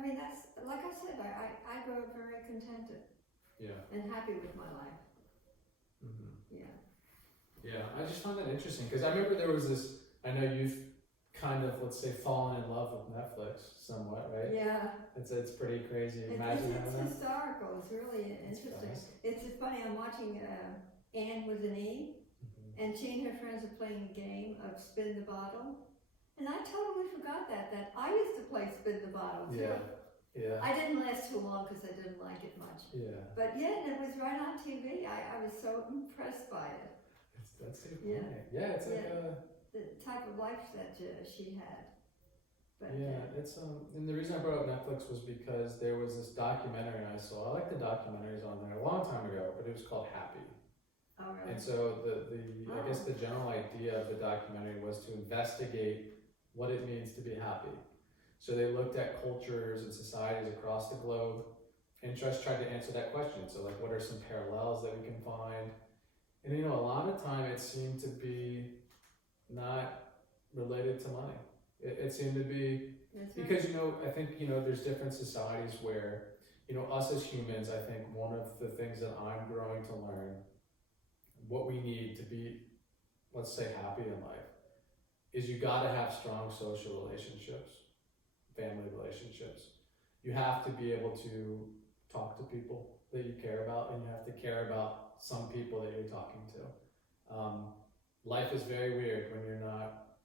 mean, that's, like I said, I grew up very contented. And happy with my life. Yeah, I just find that interesting because I remember there was this, I know you've kind of, let's say, fallen in love with Netflix somewhat, right? Yeah. It's pretty crazy. It's historical. It's really interesting. It's funny, I'm watching Anne with an E, and she and her friends are playing a game of spin the bottle. And I totally forgot that I used to play spin the bottle too. Yeah. I didn't last too long because I didn't like it much. But yeah, it was right on TV. I was so impressed by it. That's so funny. Yeah, it's like the type of life that she had. But, it's and the reason I brought up Netflix was because there was this documentary I saw. I like the documentaries on there a long time ago, but it was called Happy. Oh, really? And so I guess the general idea of the documentary was to investigate what it means to be happy. So they looked at cultures and societies across the globe and just tried to answer that question. So like, what are some parallels that we can find? And a lot of time it seemed to be not related to money. It seemed to be, because I think there's different societies where us as humans, I think one of the things that I'm growing to learn, what we need to be, let's say, happy in life, is you got to have strong social relationships, family relationships. You have to be able to talk to people that you care about, and you have to care about some people that you're talking to. Life is very weird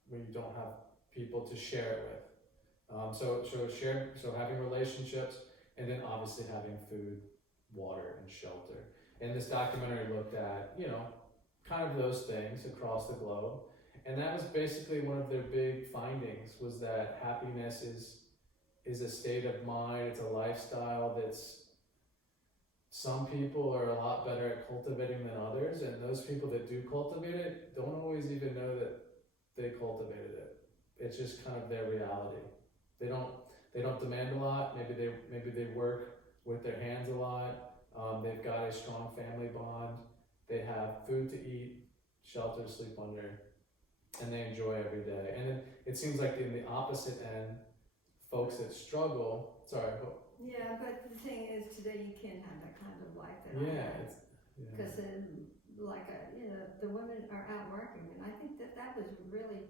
when you don't have people to share it with. So having relationships, and then obviously having food, water, and shelter. And this documentary looked at, kind of those things across the globe. And that was basically one of their big findings, was that happiness is a state of mind, it's a lifestyle that's, some people are a lot better at cultivating than others, and those people that do cultivate it don't always even know that they cultivated it. It's just kind of their reality. They don't demand a lot. Maybe they work with their hands a lot. They've got a strong family bond. They have food to eat, shelter to sleep under, and they enjoy every day. And then it seems like in the opposite end, folks that struggle. Yeah, but the thing is, today you can't have that kind of life that Yeah, I had. Because the women are out working, and I think that was really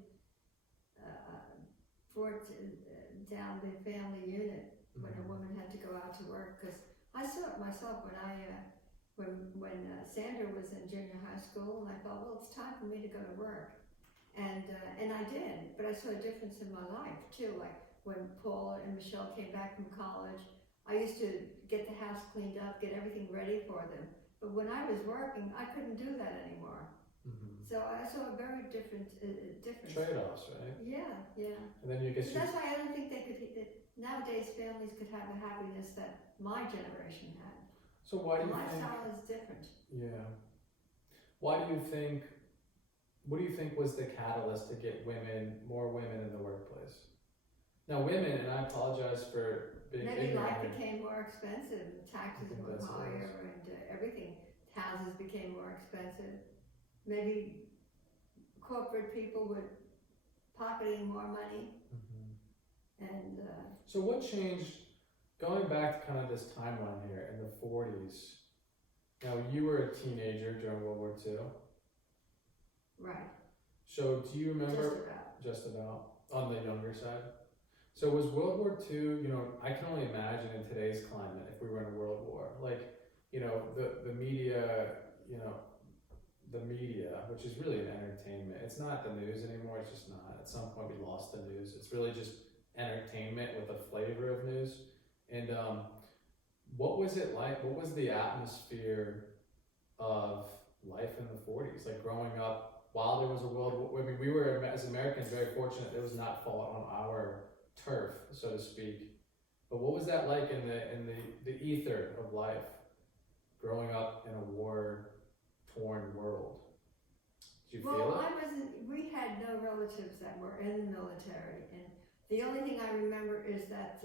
forced down the family unit when a woman had to go out to work. Because I saw it myself when Sandra was in junior high school, and I thought, well, it's time for me to go to work, and I did. But I saw a difference in my life too. Like when Paul and Michelle came back from college, I used to get the house cleaned up, get everything ready for them. But when I was working, I couldn't do that anymore. So I saw a very different difference. Trade-offs, right? Yeah. And then So that's why I don't think nowadays families could have the happiness that my generation had. So why do you lifestyle is different. Yeah. What do you think was the catalyst to get more women in the workplace? Now women, and I apologize for being Maybe ignorant. life became more expensive, taxes were higher, and everything. Houses became more expensive. Maybe corporate people were pocketing more money. And so what changed, going back to kind of this timeline here in the 40s? Now you were a teenager during World War II. Right. So do you remember? Just about on the younger side. So was World War II, I can only imagine in today's climate, if we were in a world war, like, the media, the media, which is really an entertainment. It's not the news anymore, it's just not. At some point we lost the news. It's really just entertainment with a flavor of news. And what was it like? What was the atmosphere of life in the 40s? Like growing up while there was a world war. I mean, we were, as Americans, very fortunate it was not fought on our turf, so to speak. But what was that like in the ether of life, growing up in a war-torn world? Did you feel it? We had no relatives that were in the military, and the only thing I remember is that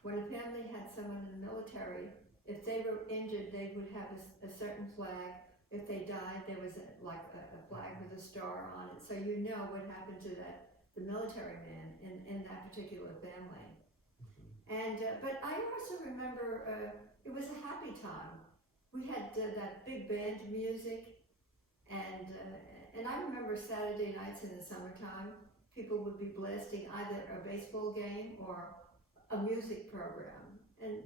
when a family had someone in the military, if they were injured, they would have a certain flag. If they died, there was a flag with a star on it, so what happened to the military man in that particular family. And but I also remember it was a happy time. We had that big band music, and I remember Saturday nights in the summertime, people would be blasting either a baseball game or a music program, and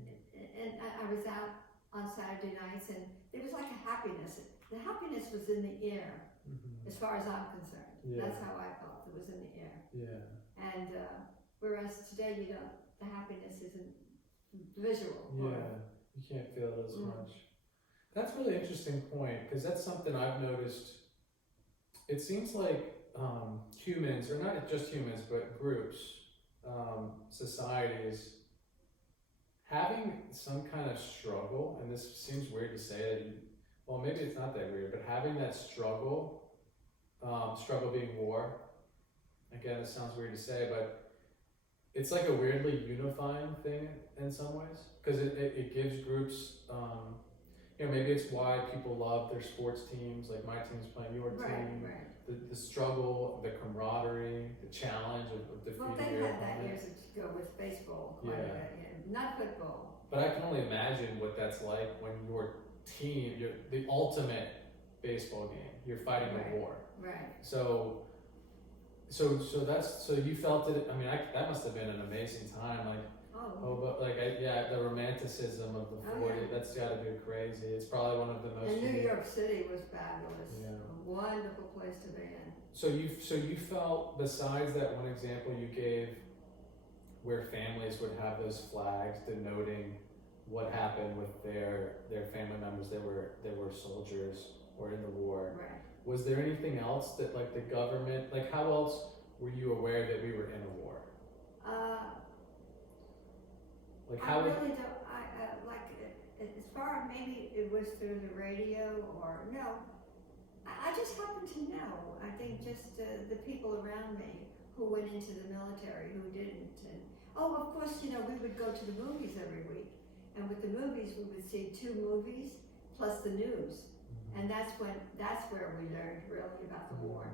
I was out on Saturday nights, and there was like a happiness. The happiness was in the air, as far as I'm concerned. Yeah. That's how I felt. It was in the air. Yeah. And whereas today, the happiness isn't visual. Yeah, you can't feel it as much. That's a really interesting point, because that's something I've noticed. It seems like humans, or not just humans, but groups, societies, having some kind of struggle, and this seems weird to say, well, maybe it's not that weird, but having that struggle being war, again, it sounds weird to say, but it's like a weirdly unifying thing in some ways, because it gives groups, maybe it's why people love their sports teams, like my team's playing your team. The struggle, the camaraderie, the challenge of defeating they your had that opponent. years ago with baseball, quite a bit, not football. But I can only imagine what that's like when your team, the ultimate baseball game, you're fighting a war. Right. So you felt it. I mean, that must have been an amazing time. But the romanticism of the 40s, that's got to be crazy. It's probably one of the most. And New York City was fabulous. Yeah. A wonderful place to be in. So you felt, besides that one example you gave, where families would have those flags denoting what happened with their family members that were soldiers or in the war. Right. Was there anything else that, like, the government, like, how else were you aware that we were in a war? I really don't. As far as maybe it was through the radio or no. I just happen to know. I think just the people around me who went into the military, who didn't, and of course, we would go to the movies every week, and with the movies we would see 2 movies plus the news, and that's where we learned really about the war.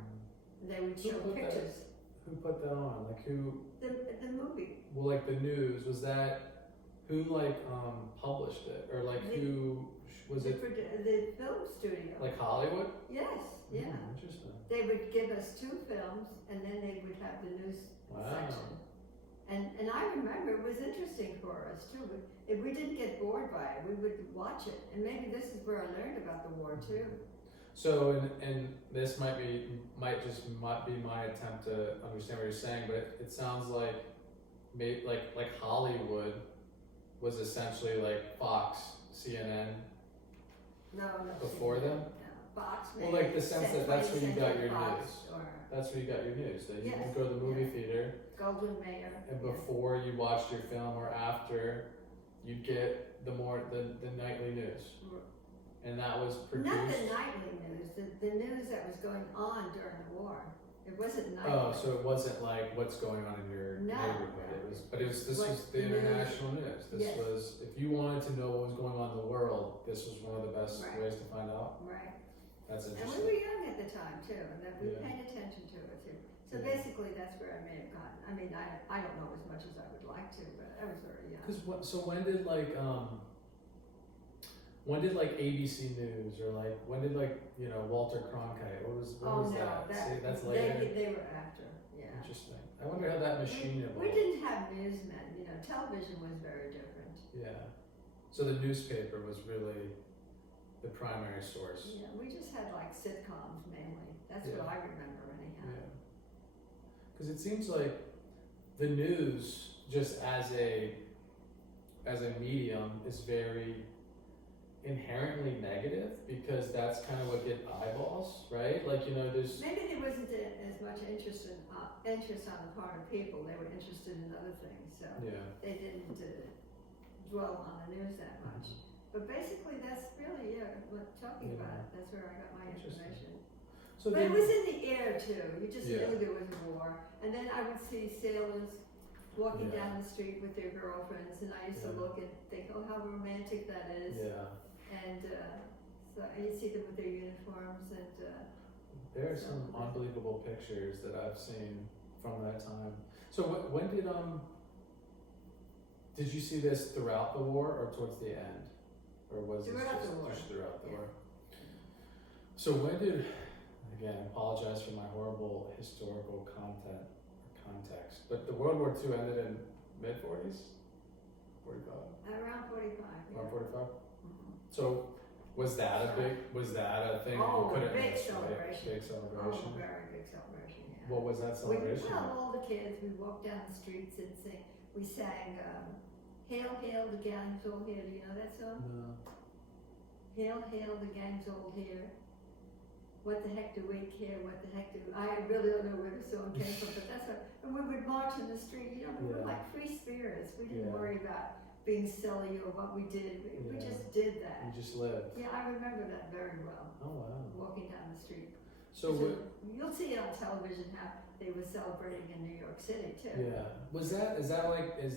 They would show pictures. Who put that on? Like, who? The movie. Well, like, the news, was that who, like, published it, or like who was it? The film studio. Like Hollywood? Yes. Yeah. Interesting. They would give us 2 films, and then they would have the news section. And I remember it was interesting for us too. If we didn't get bored by it, we would watch it, and maybe this is where I learned about the war too. So, and this might be my attempt to understand what you're saying, but it sounds like Hollywood was essentially like Fox, CNN. No. Before them. No, Fox. Well, like the sense that that's where you got your Fox, news. or That's where you got your news. That you Yes. would go to the movie theater, Golden Mayer. and before you watched your film or after, you'd get the nightly news. And that was produced. Not the nightly news, the news that was going on during the war. It wasn't nightly. Oh, so it wasn't like what's going on in your neighborhood. This was the international news. This was, if you wanted to know what was going on in the world, this was one of the best ways to find out. Right. That's interesting. And we were young at the time too, and that we paid attention to it too. So basically, that's where I may have gotten. I mean, I don't know as much as I would like to, but I was very young. When did ABC News, or when did Walter Cronkite? What was that? See, that's later. They were after. Yeah. Interesting. I wonder how that machine evolved. We didn't have newsmen. Television was very different. Yeah. So the newspaper was really the primary source. Yeah, we just had sitcoms mainly. That's what I remember anyhow. Yeah. Because it seems like the news, just as a medium, is very inherently negative, because that's kind of what gets eyeballs, right? There's maybe there wasn't as much interest on the part of people. They were interested in other things, so they didn't dwell on the news that much. But basically, that's really what talking about it. That's where I got my information. But it was in the air too. You just knew there was a war, and then I would see sailors walking down the street with their girlfriends, and I used to look and think, oh, how romantic that is. Yeah. And so you see them with their uniforms, and there are some unbelievable pictures that I've seen from that time. So when did you see this throughout the war or towards the end, or was this just throughout the war? So when did, again, I apologize for my horrible historical context, but the World War II ended in mid-40s? 45? Around 45. Around 45? So was that a thing you couldn't big miss, celebration. Right? Big celebration. Oh, very big celebration, yeah. What was that celebration? All the kids, we walked down the streets and we sang Hail, Hail, the gang's all here. Do you know that song? No. Hail, hail, the gang's all here. What the heck do we care? What the heck I really don't know where the song came from, but that's what, and we would march in the street, we were like free spirits. We didn't worry about being silly or what we did. We just did that. You just lived. Yeah, I remember that very well. Oh, wow. Walking down the street. So you'll see it on television how they were celebrating in New York City too. yeah, is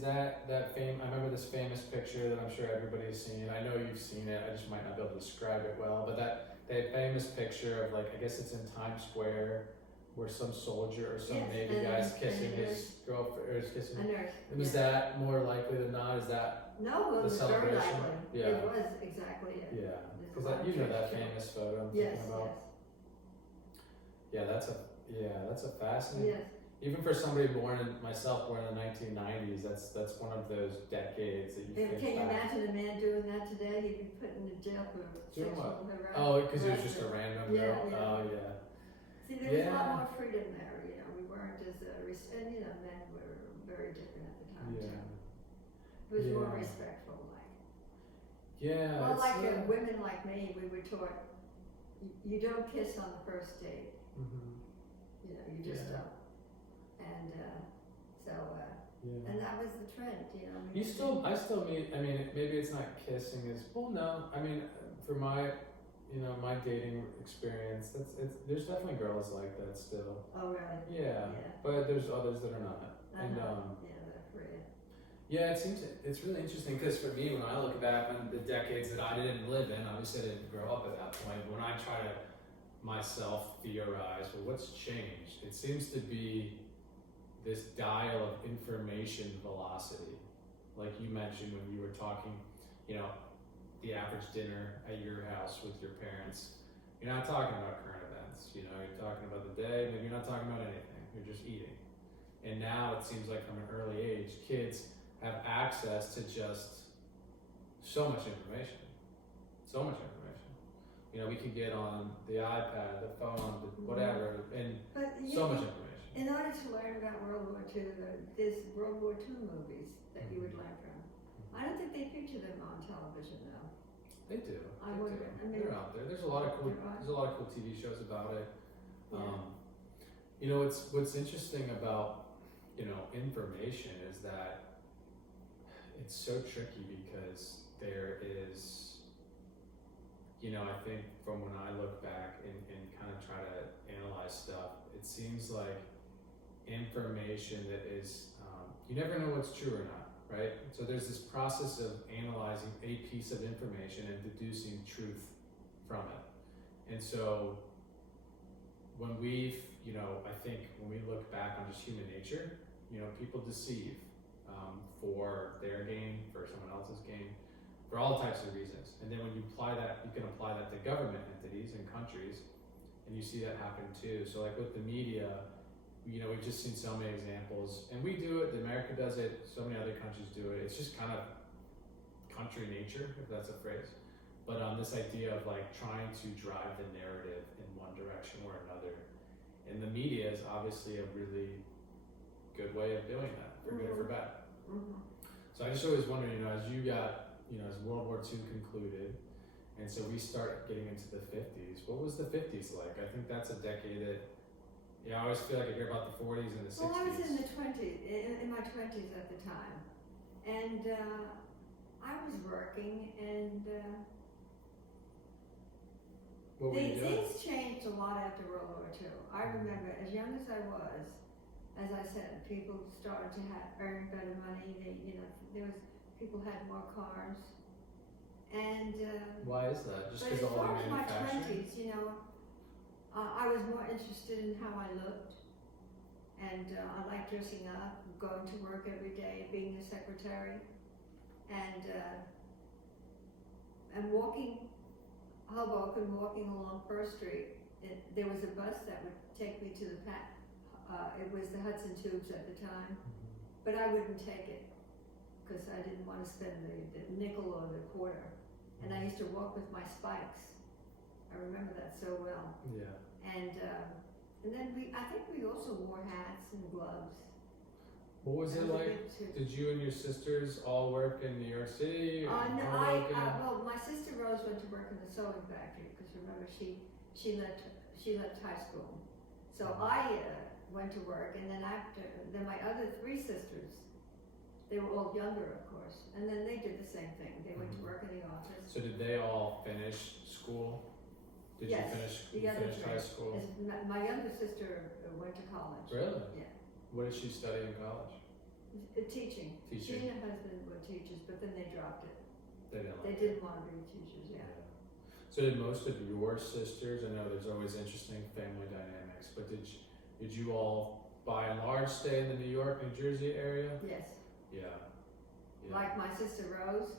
that fame? I remember this famous picture that I'm sure everybody's seen. I know you've seen it. I just might not be able to describe it well. But that famous picture of, like, I guess it's in Times Square, where some soldier or some Navy guy's kissing his girlfriend, or is kissing. A nurse. Was that more likely than not? Is that No, it was very celebration? likely. Yeah. It was exactly it. yeah? There's a Because lot of you know that tradition. famous photo I'm Yes, thinking about. yes. Yeah, that's a fascinating. Yes. Even for somebody born in the 1990s, that's one of those decades that you think Can you back. imagine a man doing that today? He'd be put in jail for Doing sexual what? harassment. Oh, because it was just a random girl. Yeah, yeah. Oh, yeah. See, there was a lot Yeah. more freedom there. We weren't as and men were very different at the time Yeah. too. It was more Yeah. respectful, like. Yeah. Well, it's, like women like me, we were taught you don't kiss on the first date. mhm. You just Yeah. don't. And Yeah. and that was the trend. I still meet. I mean, maybe it's not kissing as well. No, I mean, for my dating experience, there's definitely girls like that still. Oh really? Yeah. Yeah. But there's others that are not. And Yeah, they're free. yeah, it's really interesting because for me, when I look back on the decades that I didn't live in, obviously I didn't grow up at that point. But when I try to myself theorize, well, what's changed? It seems to be this dial of information velocity. Like you mentioned when you were talking, the average dinner at your house with your parents, you're not talking about current events, you're talking about the day, maybe you're not talking about anything, you're just eating. And now it seems like from an early age, kids have access to just so much information. So much information. We can get on the iPad, the phone, whatever, and But so much information. in order to learn about World War II, there's World War II movies that you would learn from. I don't think they feature them on television though. They do. I They wonder. do. I mean, they're out there. There's a lot of cool. there are. There's a lot of cool TV shows about it. Yeah. What's interesting about information is that it's so tricky because there is. I think from when I look back and kind of try to analyze stuff, it seems like information that is you never know what's true or not, right? So there's this process of analyzing a piece of information and deducing truth from it. And so when I think when we look back on just human nature, people deceive for their gain, for someone else's gain, for all types of reasons. And then when you apply that, you can apply that to government entities and countries, and you see that happen too. So like with the media, we've just seen so many examples, and we do it, America does it, so many other countries do it. It's just kind of country nature, if that's a phrase. But this idea of like trying to drive the narrative in one direction or another. And the media is obviously a really good way of doing that, for good or for bad. Mm-hmm. So I just always wonder, as you got, as World War II concluded, and so we start getting into the 50s, what was the 50s like? I think that's a decade that, I always feel like I hear about the 40s and the 60s. Well, I was in the 20s, in my 20s at the time, and I was working, and What were you doing? things changed a lot after World War II. I remember, as young as I was, as I said, people started to earn better money. People had more cars, and Why is that? Just but because as of all far the as my manufacturing? 20s, I was more interested in how I looked, and I liked dressing up, going to work every day, being a secretary, and walking Hoboken, walking along First Street. There was a bus that would take me to the it was the Hudson Tubes at the time, but I wouldn't take it because I didn't want to spend the nickel or the quarter, and I used to walk with my spikes. I remember that so well. Yeah. And then I think we also wore hats and gloves. What was it like? Did you and your sisters all work in New York City? Or No, Hoboken? well, my sister Rose went to work in the sewing factory because remember she left high school. So I went to work, and then then my other three sisters, they were all younger, of course, and then they did the same thing. They went to work in the office. So did they all finish school? Did Yes, you finish the other high school? As a My younger sister went to college. Really? Yeah. What did she study in college? Teaching. She Teaching. and her husband were teachers, but then they dropped it. They didn't They like didn't want to be teachers, yeah. So did most of your sisters, I know there's always interesting family dynamics, but did you all by and large stay in the New York, New Jersey area? Yes. Yeah. Like my sister Rose,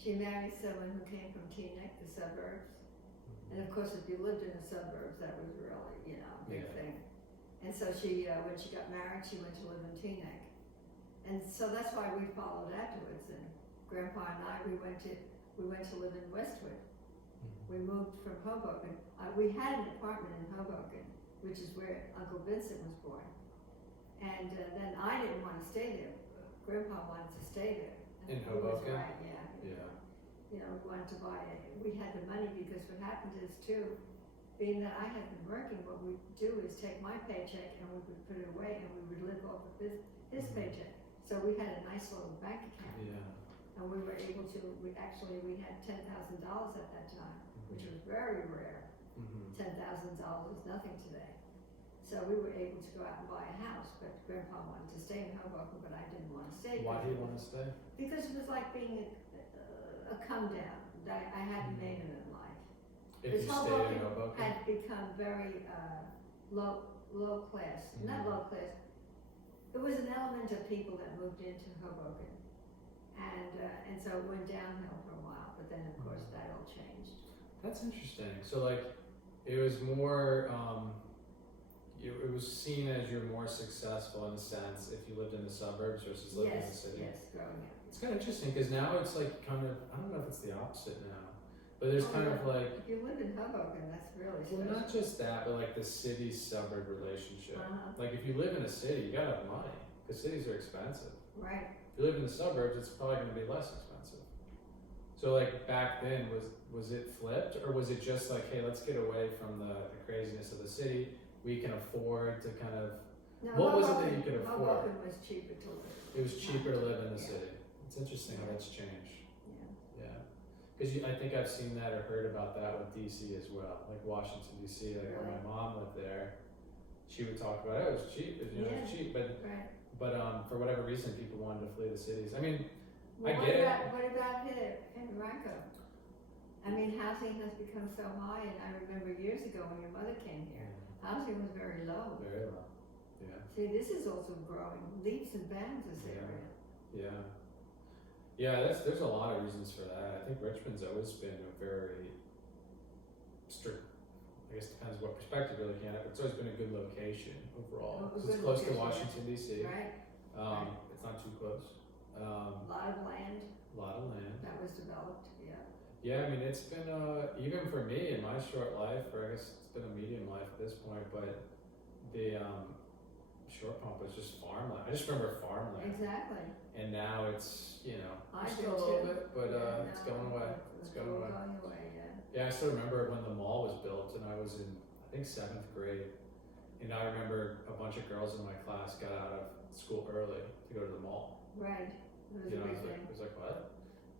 she married someone who came from Teaneck, the suburbs. And of course, if you lived in the suburbs, that was really, you know, a big thing. And so she, when she got married, she went to live in Teaneck. And so that's why we followed afterwards. And Grandpa and I, we went to live in Westwood. We moved from Hoboken. We had an apartment in Hoboken, which is where Uncle Vincent was born. And then I didn't want to stay there. Grandpa wanted to stay there. In He was Hoboken? right, yeah. Yeah. You know, we wanted to buy it. We had the money because what happened is too, being that I had been working, what we'd do is take my paycheck and we would put it away and we would live off of his paycheck. So we had a nice little bank account. Yeah. And we were able to, we had $10,000 at that time, which was very rare. $10,000 is nothing today. So we were able to go out and buy a house, but Grandpa wanted to stay in Hoboken, but I didn't want to stay. Why do you want to stay? Because it was like being a come down. I hadn't made it in life. If you stayed in Hoboken? Had become very low class, not low class. It was an element of people that moved into Hoboken, and so it went downhill for a while. But then of course that all changed. That's interesting. So like, it was more. It was seen as you're more successful in a sense if you lived in the suburbs versus living in the city. Yes, growing up. It's kind of interesting because now it's like kind of, I don't know if it's the opposite now, but there's kind of like, if you live in Hoboken, that's really well, special. not just that, but like the city suburb relationship. Uh-huh. Like if you live in a city, you gotta have money because cities are expensive. Right. If you live in the suburbs, it's probably gonna be less expensive. So like back then, was it flipped or was it just like, hey, let's get away from the craziness of the city? We can afford to kind of. No, What was it that you could afford? Hoboken was cheaper to live. It was cheaper to live in the Yeah. city. It's interesting how that's changed. Yeah. Yeah, because I think I've seen that or heard about that with DC as well. Like Washington DC, like when my mom lived there, she would talk about it was cheap. It was cheap, but Right. for whatever reason, people wanted to flee the cities. I mean, Well, I get it. What about here in Ranco? I mean, housing has become so high, and I remember years ago when your mother came here, housing was very low. Very low. Yeah. See, this is also growing leaps and bounds. This area. Yeah. Yeah, there's a lot of reasons for that. I think Richmond's always been a very strict, I guess depends what perspective you're looking at it, but it's always been a good location overall. It's close to Washington DC. Right. It's not too close. A lot of land. A lot of land. That was developed. Yeah. Yeah, I mean it's been even for me in my short life, or I guess it's been a medium life at this point, but the short pump was just farmland. I just remember farmland. Exactly. And now it's, I still do a little too. bit, but it's going away. It's going away. Yeah, I still remember when the mall was built, and I was in, I think, 7th grade, and I remember a bunch of girls in my class got out of school early to go to the mall. Right. It was a big thing. I was like, what?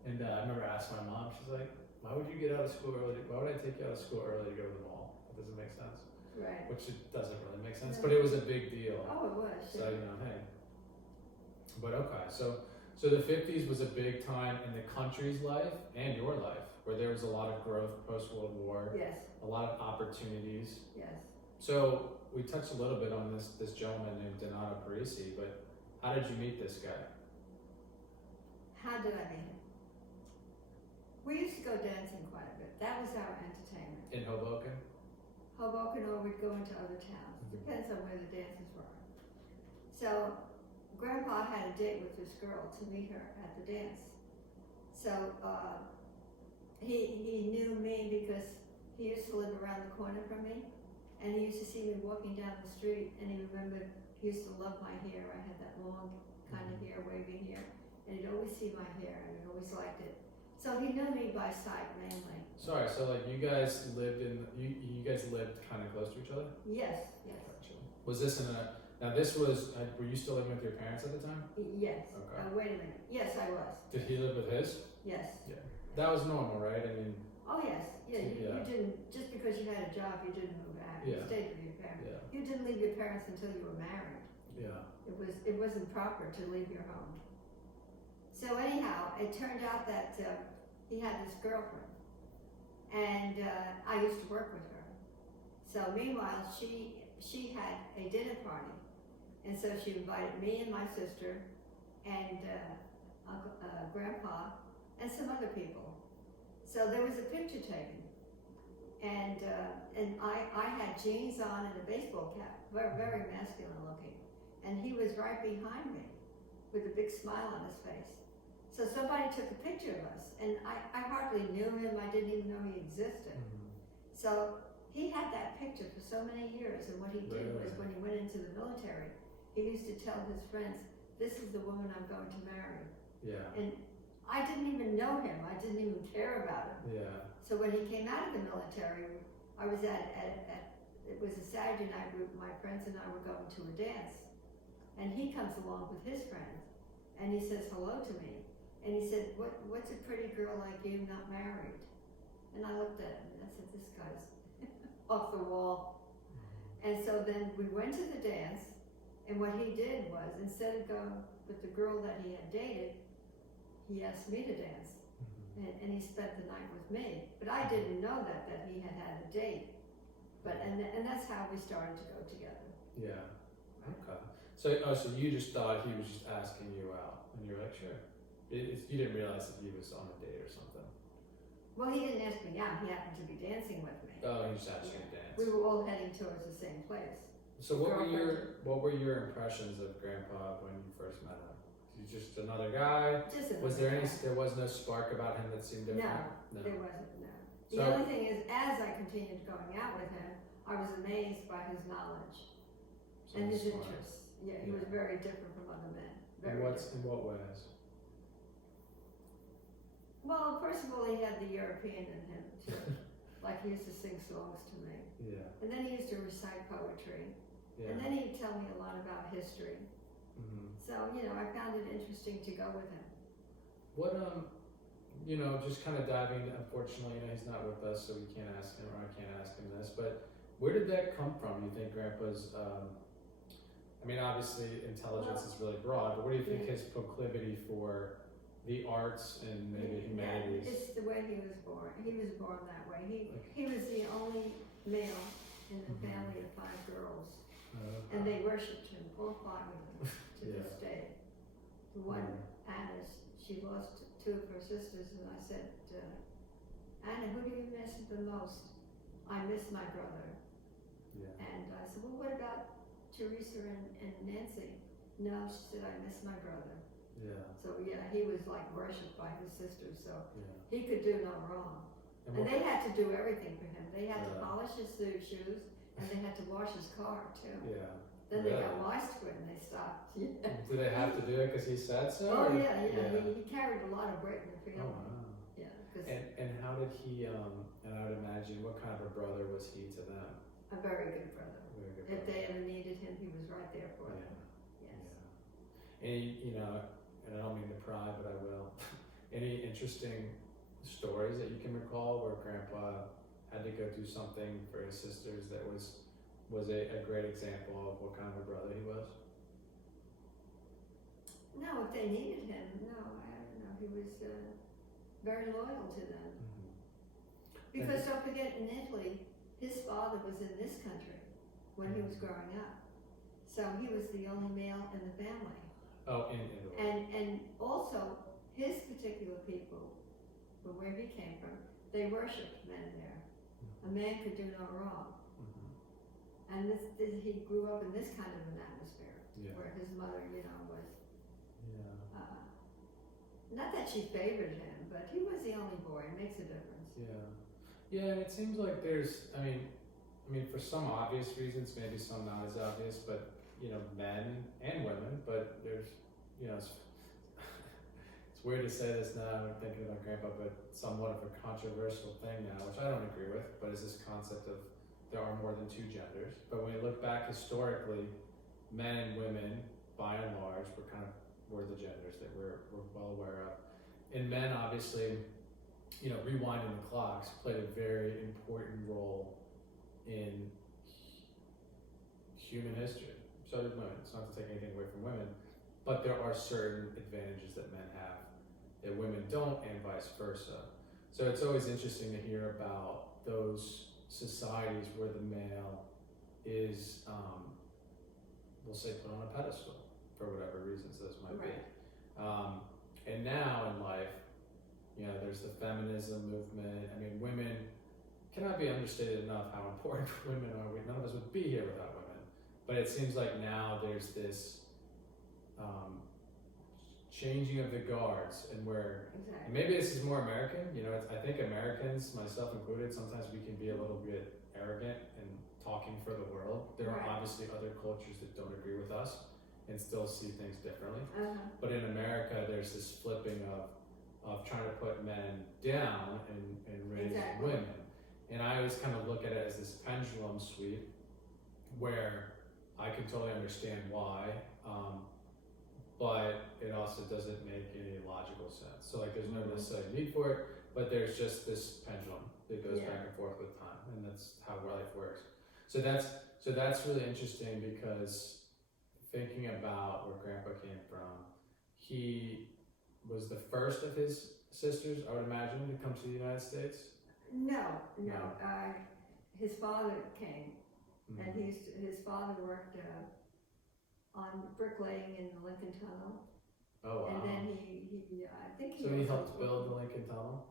And I remember asking my mom, she's like, why would you get out of school early? Why would I take you out of school early to go to the mall? That doesn't make sense. Right. Which it doesn't really make sense, No. but it was a big deal. Oh, it was. So, hey. But okay, so the 50s was a big time in the country's life and your life, where there was a lot of growth post-World War, Yes. a lot of opportunities. Yes. So we touched a little bit on this gentleman named Donato Parisi, but how did you meet this guy? How did I meet him? We used to go dancing quite a bit. That was our entertainment. In Hoboken? Hoboken, or we'd go into other towns. Depends on where the dances were. So Grandpa had a date with this girl to meet her at the dance. So he knew me because he used to live around the corner from me, and he used to see me walking down the street, and he remembered he used to love my hair. I had that long kind of hair, wavy hair, and he'd always see my hair, and he always liked it. So he knew me by sight mainly. Sorry, so like you guys lived kind of close to each other? Yes, yes. Gotcha. Was this now this was, were you still living with your parents at the time? Yes. Okay. Wait a minute. Yes, I was. Did he live with his? Yes. Yeah. That was normal, right? I mean. Oh, yes. Yeah, you Yeah. didn't, just because you had a job, you didn't move out. parents. You Yeah. stayed with your parents. Yeah. You didn't leave your parents until you were married. Yeah. It wasn't proper to leave your home. So anyhow, it turned out that he had this girlfriend, and I used to work with her. So meanwhile, she had a dinner party, and so she invited me and my sister, and Grandpa, and some other people. So there was a picture taken, and I had jeans on and a baseball cap, very, very masculine looking, and he was right behind me with a big smile on his face. So somebody took a picture of us, and I hardly knew him. I didn't even know he existed. Mm-hmm. So he had that picture for so many years, and what he did was, when he went into the military, he used to tell his friends, "This is the woman I'm going to marry." Yeah. And I didn't even know him. I didn't even care about him. Yeah. So when he came out of the military, I was it was a Saturday night group. My friends and I were going to a dance, and he comes along with his friends, and he says hello to me, and he said, "What's a pretty girl like you not married?" And I looked at him and I said, "This guy's off the wall." And so then we went to the dance, and what he did was, instead of going with the girl that he had dated, he asked me to dance. And he spent the night with me, but I didn't know that he had a date. But and that's how we started to go together. Yeah. Okay. So you just thought he was just asking you out, and you're like, sure. You didn't realize that he was on a date or something. Well, he didn't ask me out. He happened to be dancing with me. Oh, he just asked you to dance. We were all heading towards the same place. So what were your impressions of Grandpa when you first met him? He's just another guy. There was no spark about him that seemed different? No, there wasn't. No. The So, only thing is, as I continued going out with him, I was amazed by his knowledge and his smart. interests. Yeah, he was very different from other men. Very In different. what ways? Well, first of all, he had the European in him too. Like he used to sing songs to me. Yeah. And then he used to recite poetry. Yeah. And then he'd tell me a lot about history. Mm-hmm. So, I found it interesting to go with him. What just kind of diving. Unfortunately, he's not with us, so we can't ask him, or I can't ask him this. But where did that come from? You think Grandpa's? Obviously, intelligence is really broad. But what do you think his proclivity for the arts and maybe humanities? It's the way he was born. He was born that way. He was the only male in a family of 5 girls, and they worshipped him, all 5 of them, to this day. The one, Anna, she lost 2 of her sisters, and I said, "Anna, who do you miss the most?" "I miss my brother." Yeah. And I said, "Well, what about Teresa and Nancy?" "No," she said, "I miss my brother." Yeah. So he was like worshipped by his sisters, so Yeah. he could do no wrong. And they had to do everything for him. They had to polish his shoes, and they had to wash his car too. Yeah. Then they got lice to it and they stopped. Yeah. Did they have to do it because he said so? Oh or? yeah. He carried a lot of weight in the field. Oh wow. Yeah. And how did he? And I would imagine, what kind of a brother was he to them? A very good brother. Very good If brother. they ever needed him, he was right there for them. Yes. Yeah. And and I don't mean to pry, but I will. Any interesting stories that you can recall where Grandpa had to go do something for his sisters that was a great example of what kind of a brother he was? No, if they needed him, no, I don't know. He was very loyal to them. Mm-hmm. Because don't forget, in Italy, his father was in this country when he was growing up. So he was the only male in the family. Oh, in Italy. And also, his particular people, from where he came from, they worshipped men there. A man could do no wrong. Mm-hmm. And he grew up in this kind of an atmosphere, where his mother, was, not that she favored him, but he was the only boy. It makes a difference. Yeah, and it seems like there's, for some obvious reasons, maybe some not as obvious, but, men and women, but there's, it's weird to say this now, I'm thinking about Grandpa, but somewhat of a controversial thing now, which I don't agree with, but is this concept of there are more than 2 genders. But when you look back historically, men and women, by and large, were the genders that we're well aware of. And men, obviously, rewinding the clocks, played a very important role in human history. So did women. It's not to take anything away from women, but there are certain advantages that men have that women don't, and vice versa. So it's always interesting to hear about those societies where the male is, we'll say, put on a pedestal for whatever reasons those might be. And now in life, you know, there's the feminism movement. I mean, women cannot be understated enough how important women are. None of us would be here without women. But it seems like now there's this changing of the guards, and where and maybe this is more American. You know, I think Americans, myself included, sometimes we can be a little bit arrogant and talking for the world. There are obviously other cultures that don't agree with us and still see things differently. But in America, there's this flipping of trying to put men down and raise women. And I always kind of look at it as this pendulum sweep where I can totally understand why, but it also doesn't make any logical sense. So like there's no necessary need for it, but there's just this pendulum that goes back and forth with time, and that's how life works. So that's really interesting, because thinking about where Grandpa came from, he was the first of his sisters, I would imagine, to come to the United States. No. His father came, and his father worked on bricklaying in the Lincoln Tunnel. Oh wow! And then he I think he. So he helped build the Lincoln Tunnel.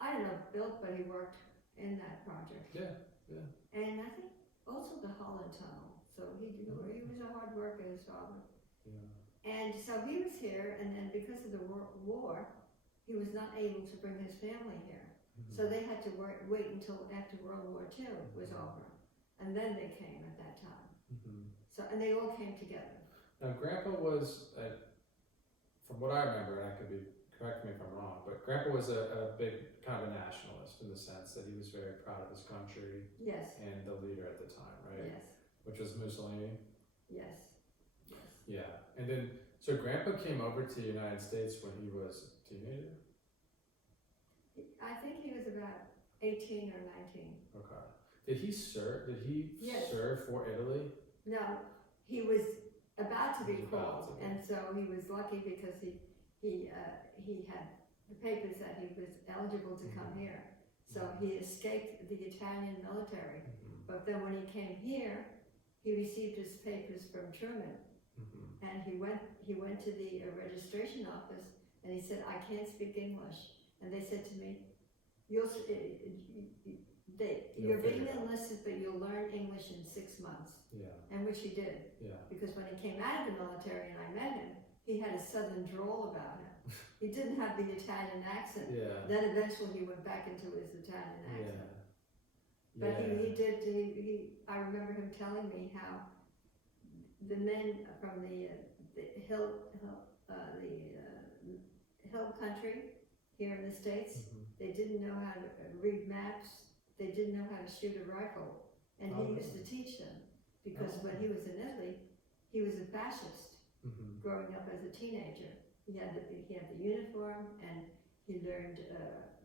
I don't know built, but he worked in that project. Yeah. And I think also the Holland Tunnel. So he was a hard worker, his father. Yeah. And so he was here, and then because of the war, he was not able to bring his family here. So they had to wait until after World War II was over, and then they came at that time. So, and they all came together. Now, Grandpa was, from what I remember, and I could be, correct me if I'm wrong, but Grandpa was a big kind of a nationalist in the sense that he was very proud of his country. Yes. And the leader at the time, right? Yes. Which was Mussolini. Yes. Yeah, and then, so Grandpa came over to the United States when he was a teenager? I think he was about 18 or 19. Okay. Did he serve Yes. serve for Italy? No, he was about to be called, and so he was lucky because he had the papers that he was eligible to come here. So he escaped the Italian military, but then when he came here, he received his papers from Truman, and he went to the registration office, and he said, "I can't speak English," and they said to me, "You're being enlisted, but you'll learn English in 6 months." Yeah. And which he did. Yeah. Because when he came out of the military and I met him, he had a southern drawl about him. He didn't have the Italian accent. Yeah. Then eventually he went back into his Italian accent. Yeah. But I remember him telling me how the men from the hill country here in the States, they didn't know how to read maps, they didn't know how to shoot a rifle, and he used to teach them, because when he was in Italy, he was a fascist growing up as a teenager. He had the uniform, and he learned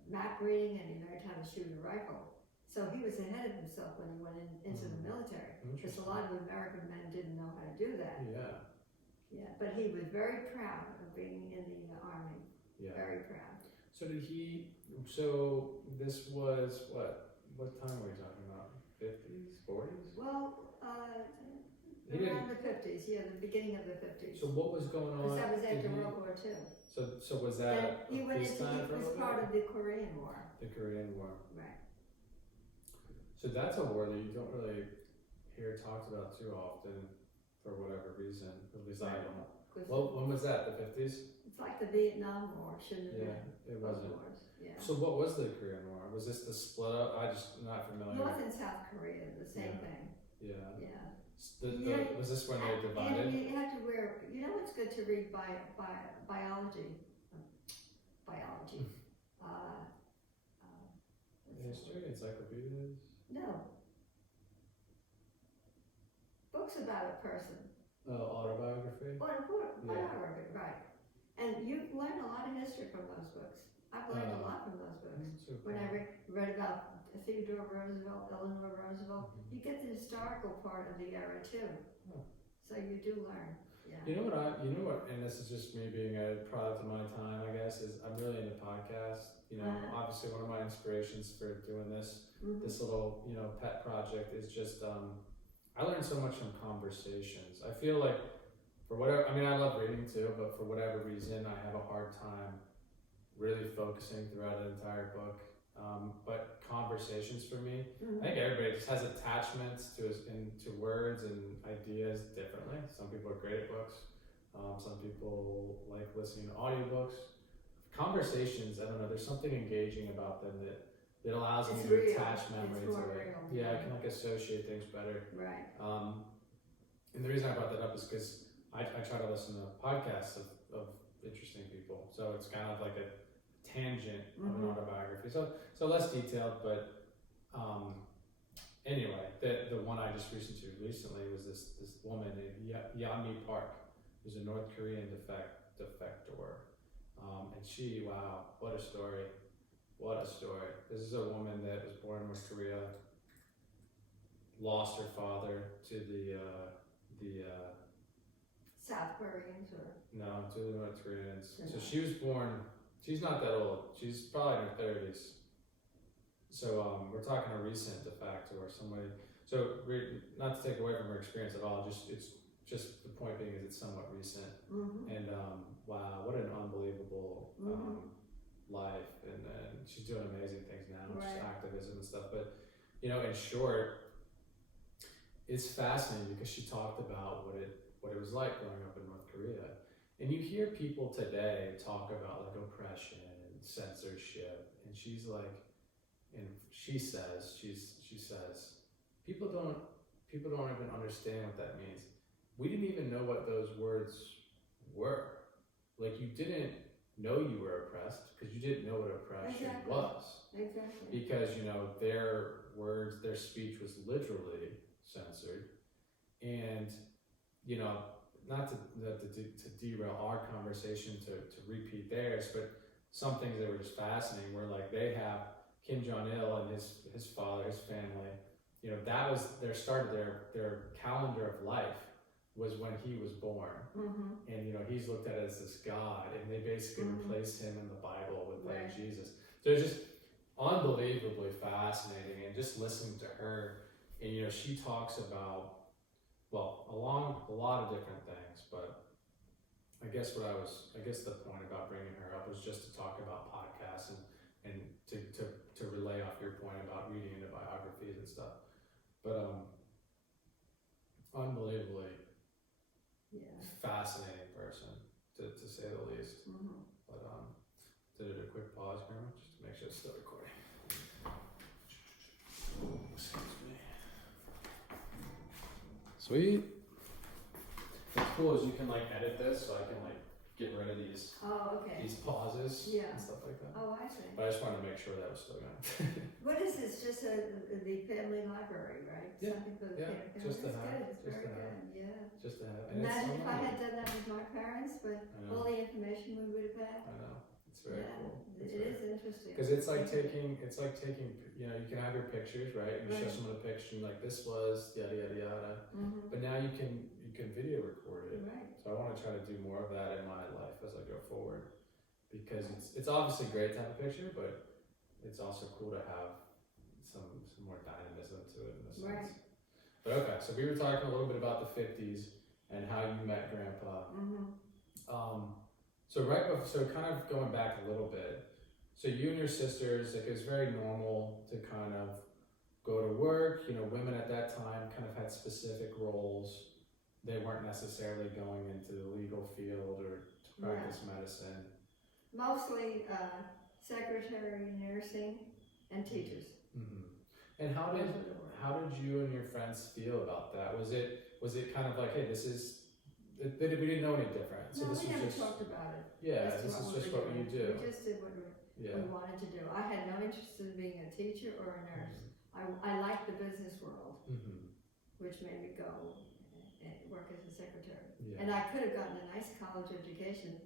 map reading, and he learned how to shoot a rifle. So he was ahead of himself when he went into the military, because a lot of American men didn't know how to do that. Yeah, but he was very proud of being in the army. Yeah. Very proud. So this was what time were we talking about? 50s, 40s? Well, around the 50s, the beginning of the 50s. So what was going on? Because that was after World War II. So was that he was part of the Korean War. The Korean War. Right. So that's a war that you don't really hear talked about too often for whatever reason. At least I don't. Well, when was that? The 50s? It's like the Vietnam War, shouldn't have been. It wasn't. Wars. Yeah. So what was the Korean War? Was this the split up? I just not familiar. North and South Korea, the same thing. Yeah. Yeah. Was this when they divided? And you had to wear. You know what's good to read biology. History, encyclopedias. No. Books about a person. Autobiography. Autobiography, right? And you learn a lot of history from those books. I've learned a lot from those books. So When I cool. read about Theodore Roosevelt, Eleanor Roosevelt, Mhm. you get the historical part of the era too. Oh. So you do learn. Yeah. You know what, and this is just me being a product of my time, I guess, is I'm really into podcasts. Obviously one of my inspirations for doing this little, pet project is just, I learned so much from conversations. I feel like I love reading too, but for whatever reason, I have a hard time really focusing throughout an entire book. But conversations for me, I think everybody just has attachments to words and ideas differently. Some people are great at books. Some people like listening to audiobooks. Conversations, I don't know, there's something engaging about them that allows me to attach memory to it. Yeah, I can associate things better. Right. And the reason I brought that up is because I try to listen to podcasts of interesting people. So it's kind of like a tangent of an autobiography. So less detailed, but anyway, the one I just recently was this woman named Yeonmi Park, who's a North Korean defector. And she, wow, what a story. What a story. This is a woman that was born in North Korea, lost her father to the South Koreans or? No, to the North Koreans. Yeah. So she was born, she's not that old, she's probably in her 30s. So we're talking a recent defector or somebody, so not to take away from her experience at all, it's just the point being is it's somewhat recent. And wow, what an unbelievable life, and she's doing amazing things now, just activism and stuff. But in short, it's fascinating because she talked about what it was like growing up in North Korea, and you hear people today talk about like oppression and censorship, and she's like, and she says people don't even understand what that means. We didn't even know what those words were. Like, you didn't know you were oppressed because you didn't know what oppression was. Exactly. Because, their words, their speech was literally censored. And, not to derail our conversation, to repeat theirs, but some things that were just fascinating were like they have Kim Jong-il and his father, his family, that was their calendar of life was when he was born. And he's looked at as this God, and they basically replaced him in the Bible with like Jesus. So it's just unbelievably fascinating, and just listening to her, and she talks about, along a lot of different things, but I guess the point about bringing her up was just to talk about podcasts and to relay off your point about reading into biographies and stuff. But unbelievably fascinating person, to say the least. But did it a quick pause, Grandma, just to make sure it's still recording. Excuse me. Sweet. What's cool is you can edit this, so I can get rid of these pauses and stuff like that. Oh, I see. But I just wanted to make sure that was still going. What is this? Just the family library, right? Yeah. Something for the family. Just to have. It's very good. Yeah. Just to have. And Imagine if I had done that with my parents, but all the information we would have had. I know. It's very cool. It is interesting. Because it's like taking, you can have your pictures, right? You show someone a picture, and this was yada yada yada. But now you can video record it. Right. So I want to try to do more of that in my life as I go forward, because it's obviously great to have a picture, but it's also cool to have some more dynamism to it in a sense. Right. But okay, so we were talking a little bit about the 50s and how you met Grandpa. So kind of going back a little bit, so you and your sisters, it was very normal to kind of go to work. Women at that time kind of had specific roles. They weren't necessarily going into the legal field or to practice medicine. Mostly secretary, nursing, and teachers. And how did you and your friends feel about that? Was it kind of like, hey, we didn't know any different, so no, this we was never just talked about it. this is just what you do. We just did what we wanted to do. I had no interest in being a teacher or a nurse. I liked the business world, which made me go and work as a secretary. And I could have gotten a nice college education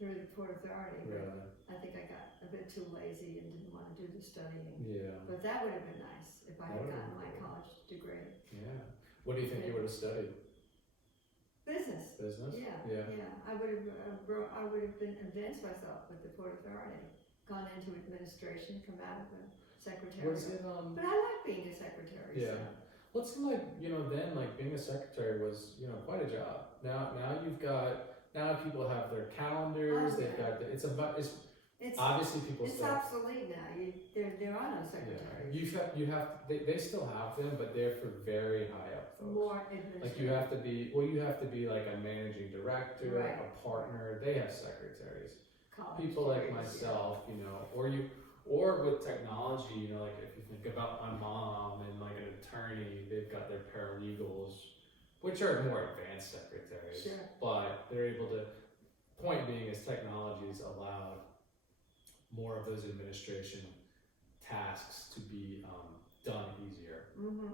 through the Port Authority. But Really? I think I got a bit too lazy and didn't want to do the studying. Yeah. But that would have been nice if I had That gotten would've my been cool. college degree. Yeah. What do you think you would have studied? Business. Business? Yeah. Yeah. Yeah. I would have been advanced myself with the Port Authority, gone into administration, come out of the secretary. Was it, But I like being a secretary. Yeah. So. Well, it seemed like, then, like, being a secretary was, quite a job. Now people have their calendars, they've got, it's obviously people It's still. obsolete now. There are no secretaries. Yeah. They still have them, but they're for very high up folks. More administrative. Like you have to be like a managing director, Right. a partner, they have secretaries. College People like degrees, myself, or with technology, like if you think about my mom and like an attorney, they've got their paralegals, which are more advanced secretaries, Sure. but they're able to, point being is technology's allowed more of those administration tasks to be done easier, Mm-hmm.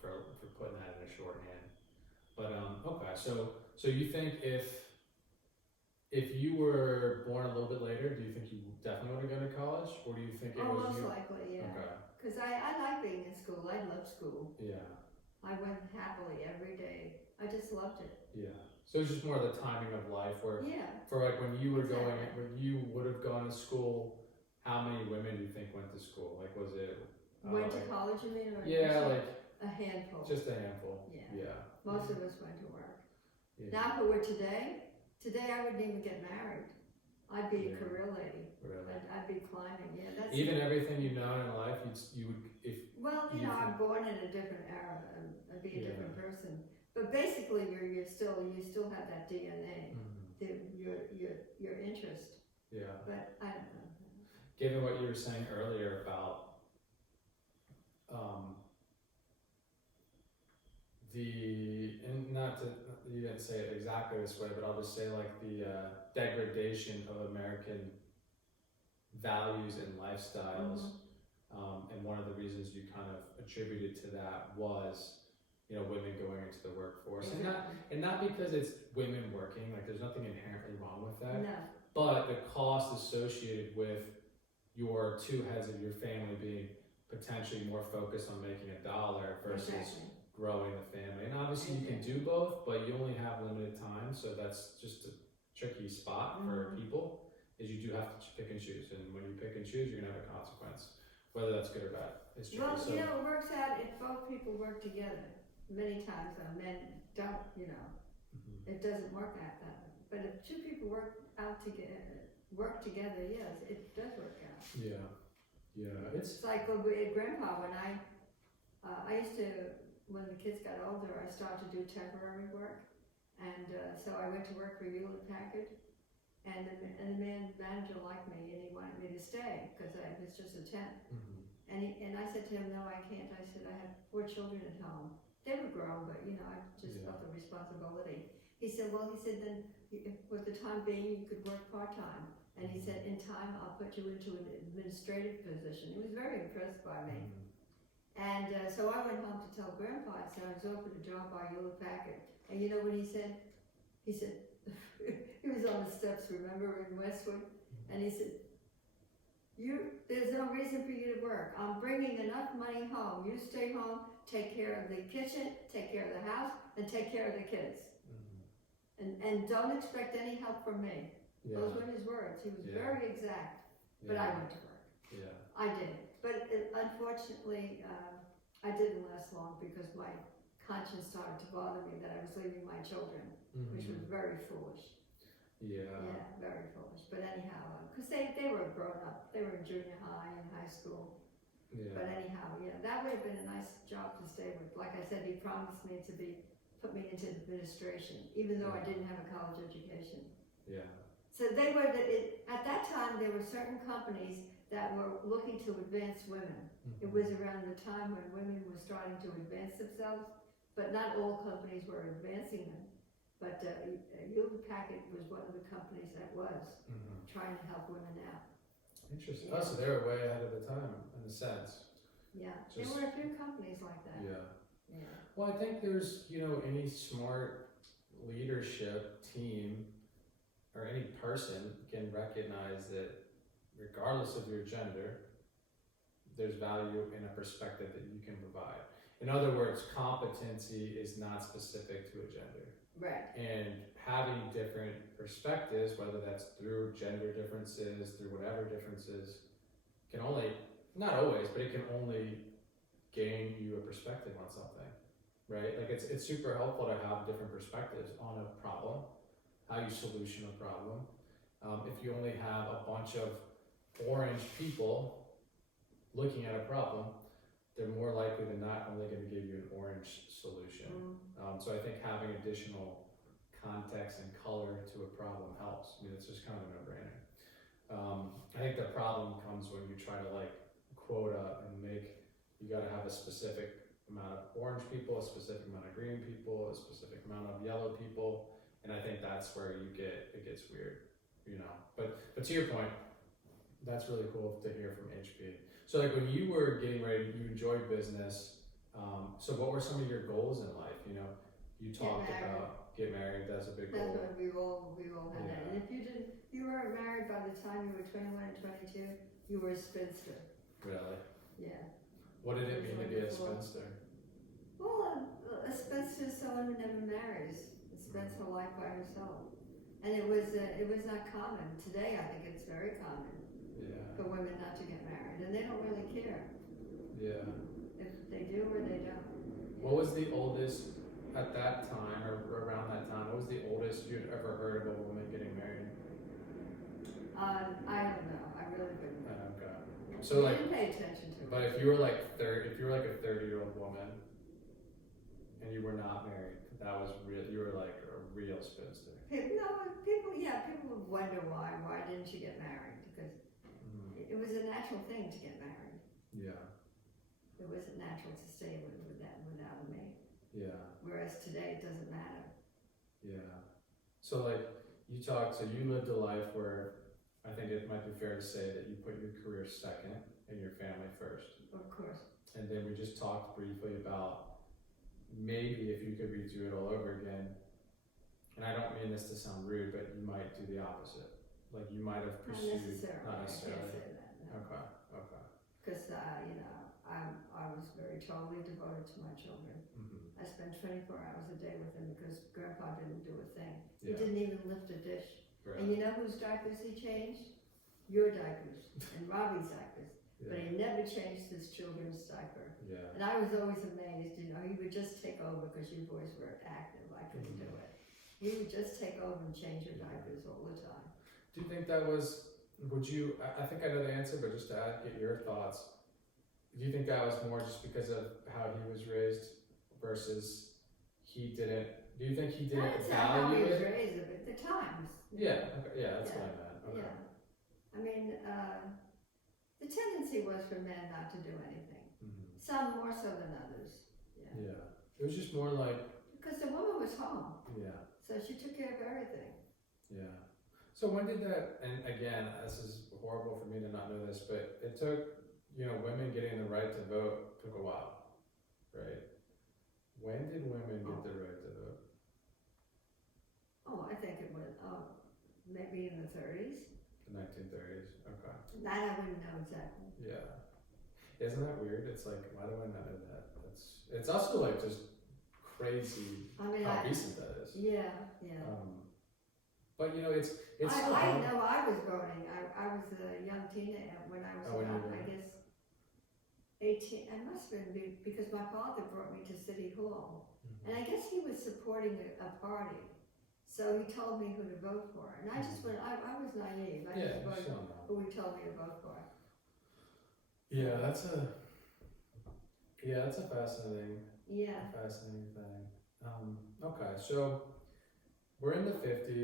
for putting that in a shorthand. But, okay, so you think if you were born a little bit later, do you think you definitely would have gone to college, or do you think it was most you? likely, yeah. Okay. Because I like being in school. I love school. Yeah. I went happily every day. I just loved it. Yeah. So it's just more the timing of life where, Yeah. for like when you were Exactly. when you would have gone to school, how many women do you think went to school? Like, was it? Went to college, you mean? Or Yeah, like a handful. just a handful. Yeah. Yeah. Most of us went to work. Yeah. Now, if it were today I wouldn't even get married. I'd be a Yeah. career lady. Really. I'd be climbing. Yeah, that's Even everything you've known in life, you would if. Well, you I'm think- born in a different era and I'd be a Yeah. different person. But basically, you still have that DNA, Mhm. your interest. Yeah. But I don't know. Given what you were saying earlier about and not to, you didn't say it exactly this way, but I'll just say like the degradation of American values and lifestyles. And one of the reasons you kind of attributed to that was, women going into the workforce. Exactly. And not because it's women working, like there's nothing inherently wrong with that. No. But the cost associated with your two heads of your family being potentially more focused on making $1 versus Exactly. growing the family. And obviously you can do both, but you only have limited time, so that's just a tricky spot for people, is you do have to pick and choose. And when you pick and choose, you're gonna have a consequence, whether that's good or bad. It's tricky. Well, So, it works out if both people work together. Many times men don't, it doesn't work out that way. But if two people work together, yes, it does work out. yeah, It's like with Grandpa, when I used to, when the kids got older, I started to do temporary work. And so I went to work for Hewlett Packard. And the manager liked me and he wanted me to stay because I was just a temp. And I said to him, no, I can't. I said, I have 4 children at home. They were grown, but I just felt the responsibility. He said, then with the time being, you could work part-time. And he said, in time, I'll put you into an administrative position. He was very impressed by me. And so I went home to tell Grandpa, I said, I was offered a job by Hewlett Packard. And you know what he said? He said, he was on the steps, remember, in Westwood? And he said, there's no reason for you to work. I'm bringing enough money home. You stay home, take care of the kitchen, take care of the house, and take care of the kids. And don't expect any help from me. Yeah. Those were his words. He was very exact. But I went to work. Yeah. I did. But unfortunately, I didn't last long because my conscience started to bother me that I was leaving my children, which was very foolish. Yeah. Yeah, very foolish. But anyhow, because they were grown up. They were in junior high and high school. Yeah. But anyhow, that would have been a nice job to stay with. Like I said, he promised me to put me into administration, even though I didn't have a college education. Yeah. So they were, at that time, there were certain companies that were looking to advance women. It was around the time when women were starting to advance themselves, but not all companies were advancing them. But Hewlett Packard was one of the companies that was trying to help women out. Interesting. Yeah. Oh, so they were way ahead of the time in a sense. Yeah, there were a few companies like that. Yeah. Yeah. Well, I think there's, any smart leadership team or any person can recognize that regardless of your gender, there's value in a perspective that you can provide. In other words, competency is not specific to a gender. Right. And having different perspectives, whether that's through gender differences, through whatever differences, can only, not always, but it can only gain you a perspective on something, right? Like it's super helpful to have different perspectives on a problem, how you solution a problem. If you only have a bunch of orange people looking at a problem, they're more likely than not only going to give you an orange solution. So I think having additional context and color to a problem helps. I mean, it's just kind of a no-brainer. I think the problem comes when you try to like quota and you got to have a specific amount of orange people, a specific amount of green people, a specific amount of yellow people, and I think that's where it gets weird, you know. But to your point, that's really cool to hear from HP. So like when you were getting ready, you enjoyed business. So what were some of your goals in life? You know, you talked about get married. That's a big goal. That's what we all had that. And if you weren't married by the time you were 21 and 22, you were a spinster. Really? Yeah. What did it mean to be a spinster? Well, a spinster is someone who never marries and spends her life by herself. And it was not common. Today, I think it's very common for women not to get married, and they don't really care. Yeah. If they do or they don't. What was the oldest at that time, or around that time? What was the oldest you'd ever heard of a woman getting married? I don't know. I really couldn't. Okay. So we like, didn't pay attention to it. But if you were like a 30-year-old woman, and you were not married, that was real. You were like a real spinster. People would wonder why didn't you get married? Because it was a natural thing to get married. Yeah. It wasn't natural to stay without a mate. Yeah. Whereas today it doesn't matter. Yeah. So like so you lived a life where I think it might be fair to say that you put your career second and your family first. Of course. And then we just talked briefly about maybe if you could redo it all over again, and I don't mean this to sound rude, but you might do the opposite. Like you might have pursued, not necessarily. I can't say that. No. Okay. Because I was very totally devoted to my children. I spent 24 hours a day with them because Grandpa didn't do a thing. He didn't even lift a dish. Right. And you know whose diapers he changed? Your diapers and Robbie's diapers. But he never changed his children's diaper. Yeah. And I was always amazed, you know, he would just take over because you boys were active. I couldn't do it. He would just take over and change your diapers all the time. Do you think that was, I think I know the answer, but just to get your thoughts, do you think that was more just because of how he was raised versus do you think he didn't value it? How he was raised, but the times. Yeah, okay. Yeah, that's what I meant. Okay. Yeah. I mean, the tendency was for men not to do anything. Some more so than others. Yeah. It was just more like... Because the woman was home. Yeah. So she took care of everything. Yeah. So when did that, and again, this is horrible for me to not know this, but it took, women getting the right to vote took a while, right? When did women get the right to vote? I think it was, maybe in the 30s. The 1930s, okay. That I wouldn't know exactly. Yeah. Isn't that weird? It's like, why do I not know that? It's also like just crazy how recent that is. Yeah. But it's. I know I was voting. I was a young teenager when I was about, I guess, 18. I must have been because my father brought me to City Hall, and I guess he was supporting a party. So he told me who to vote for, and I just went. I was naive. I just voted who he told me to vote for. Yeah, that's a fascinating. Yeah. Fascinating thing. Okay, so we're in the 50s.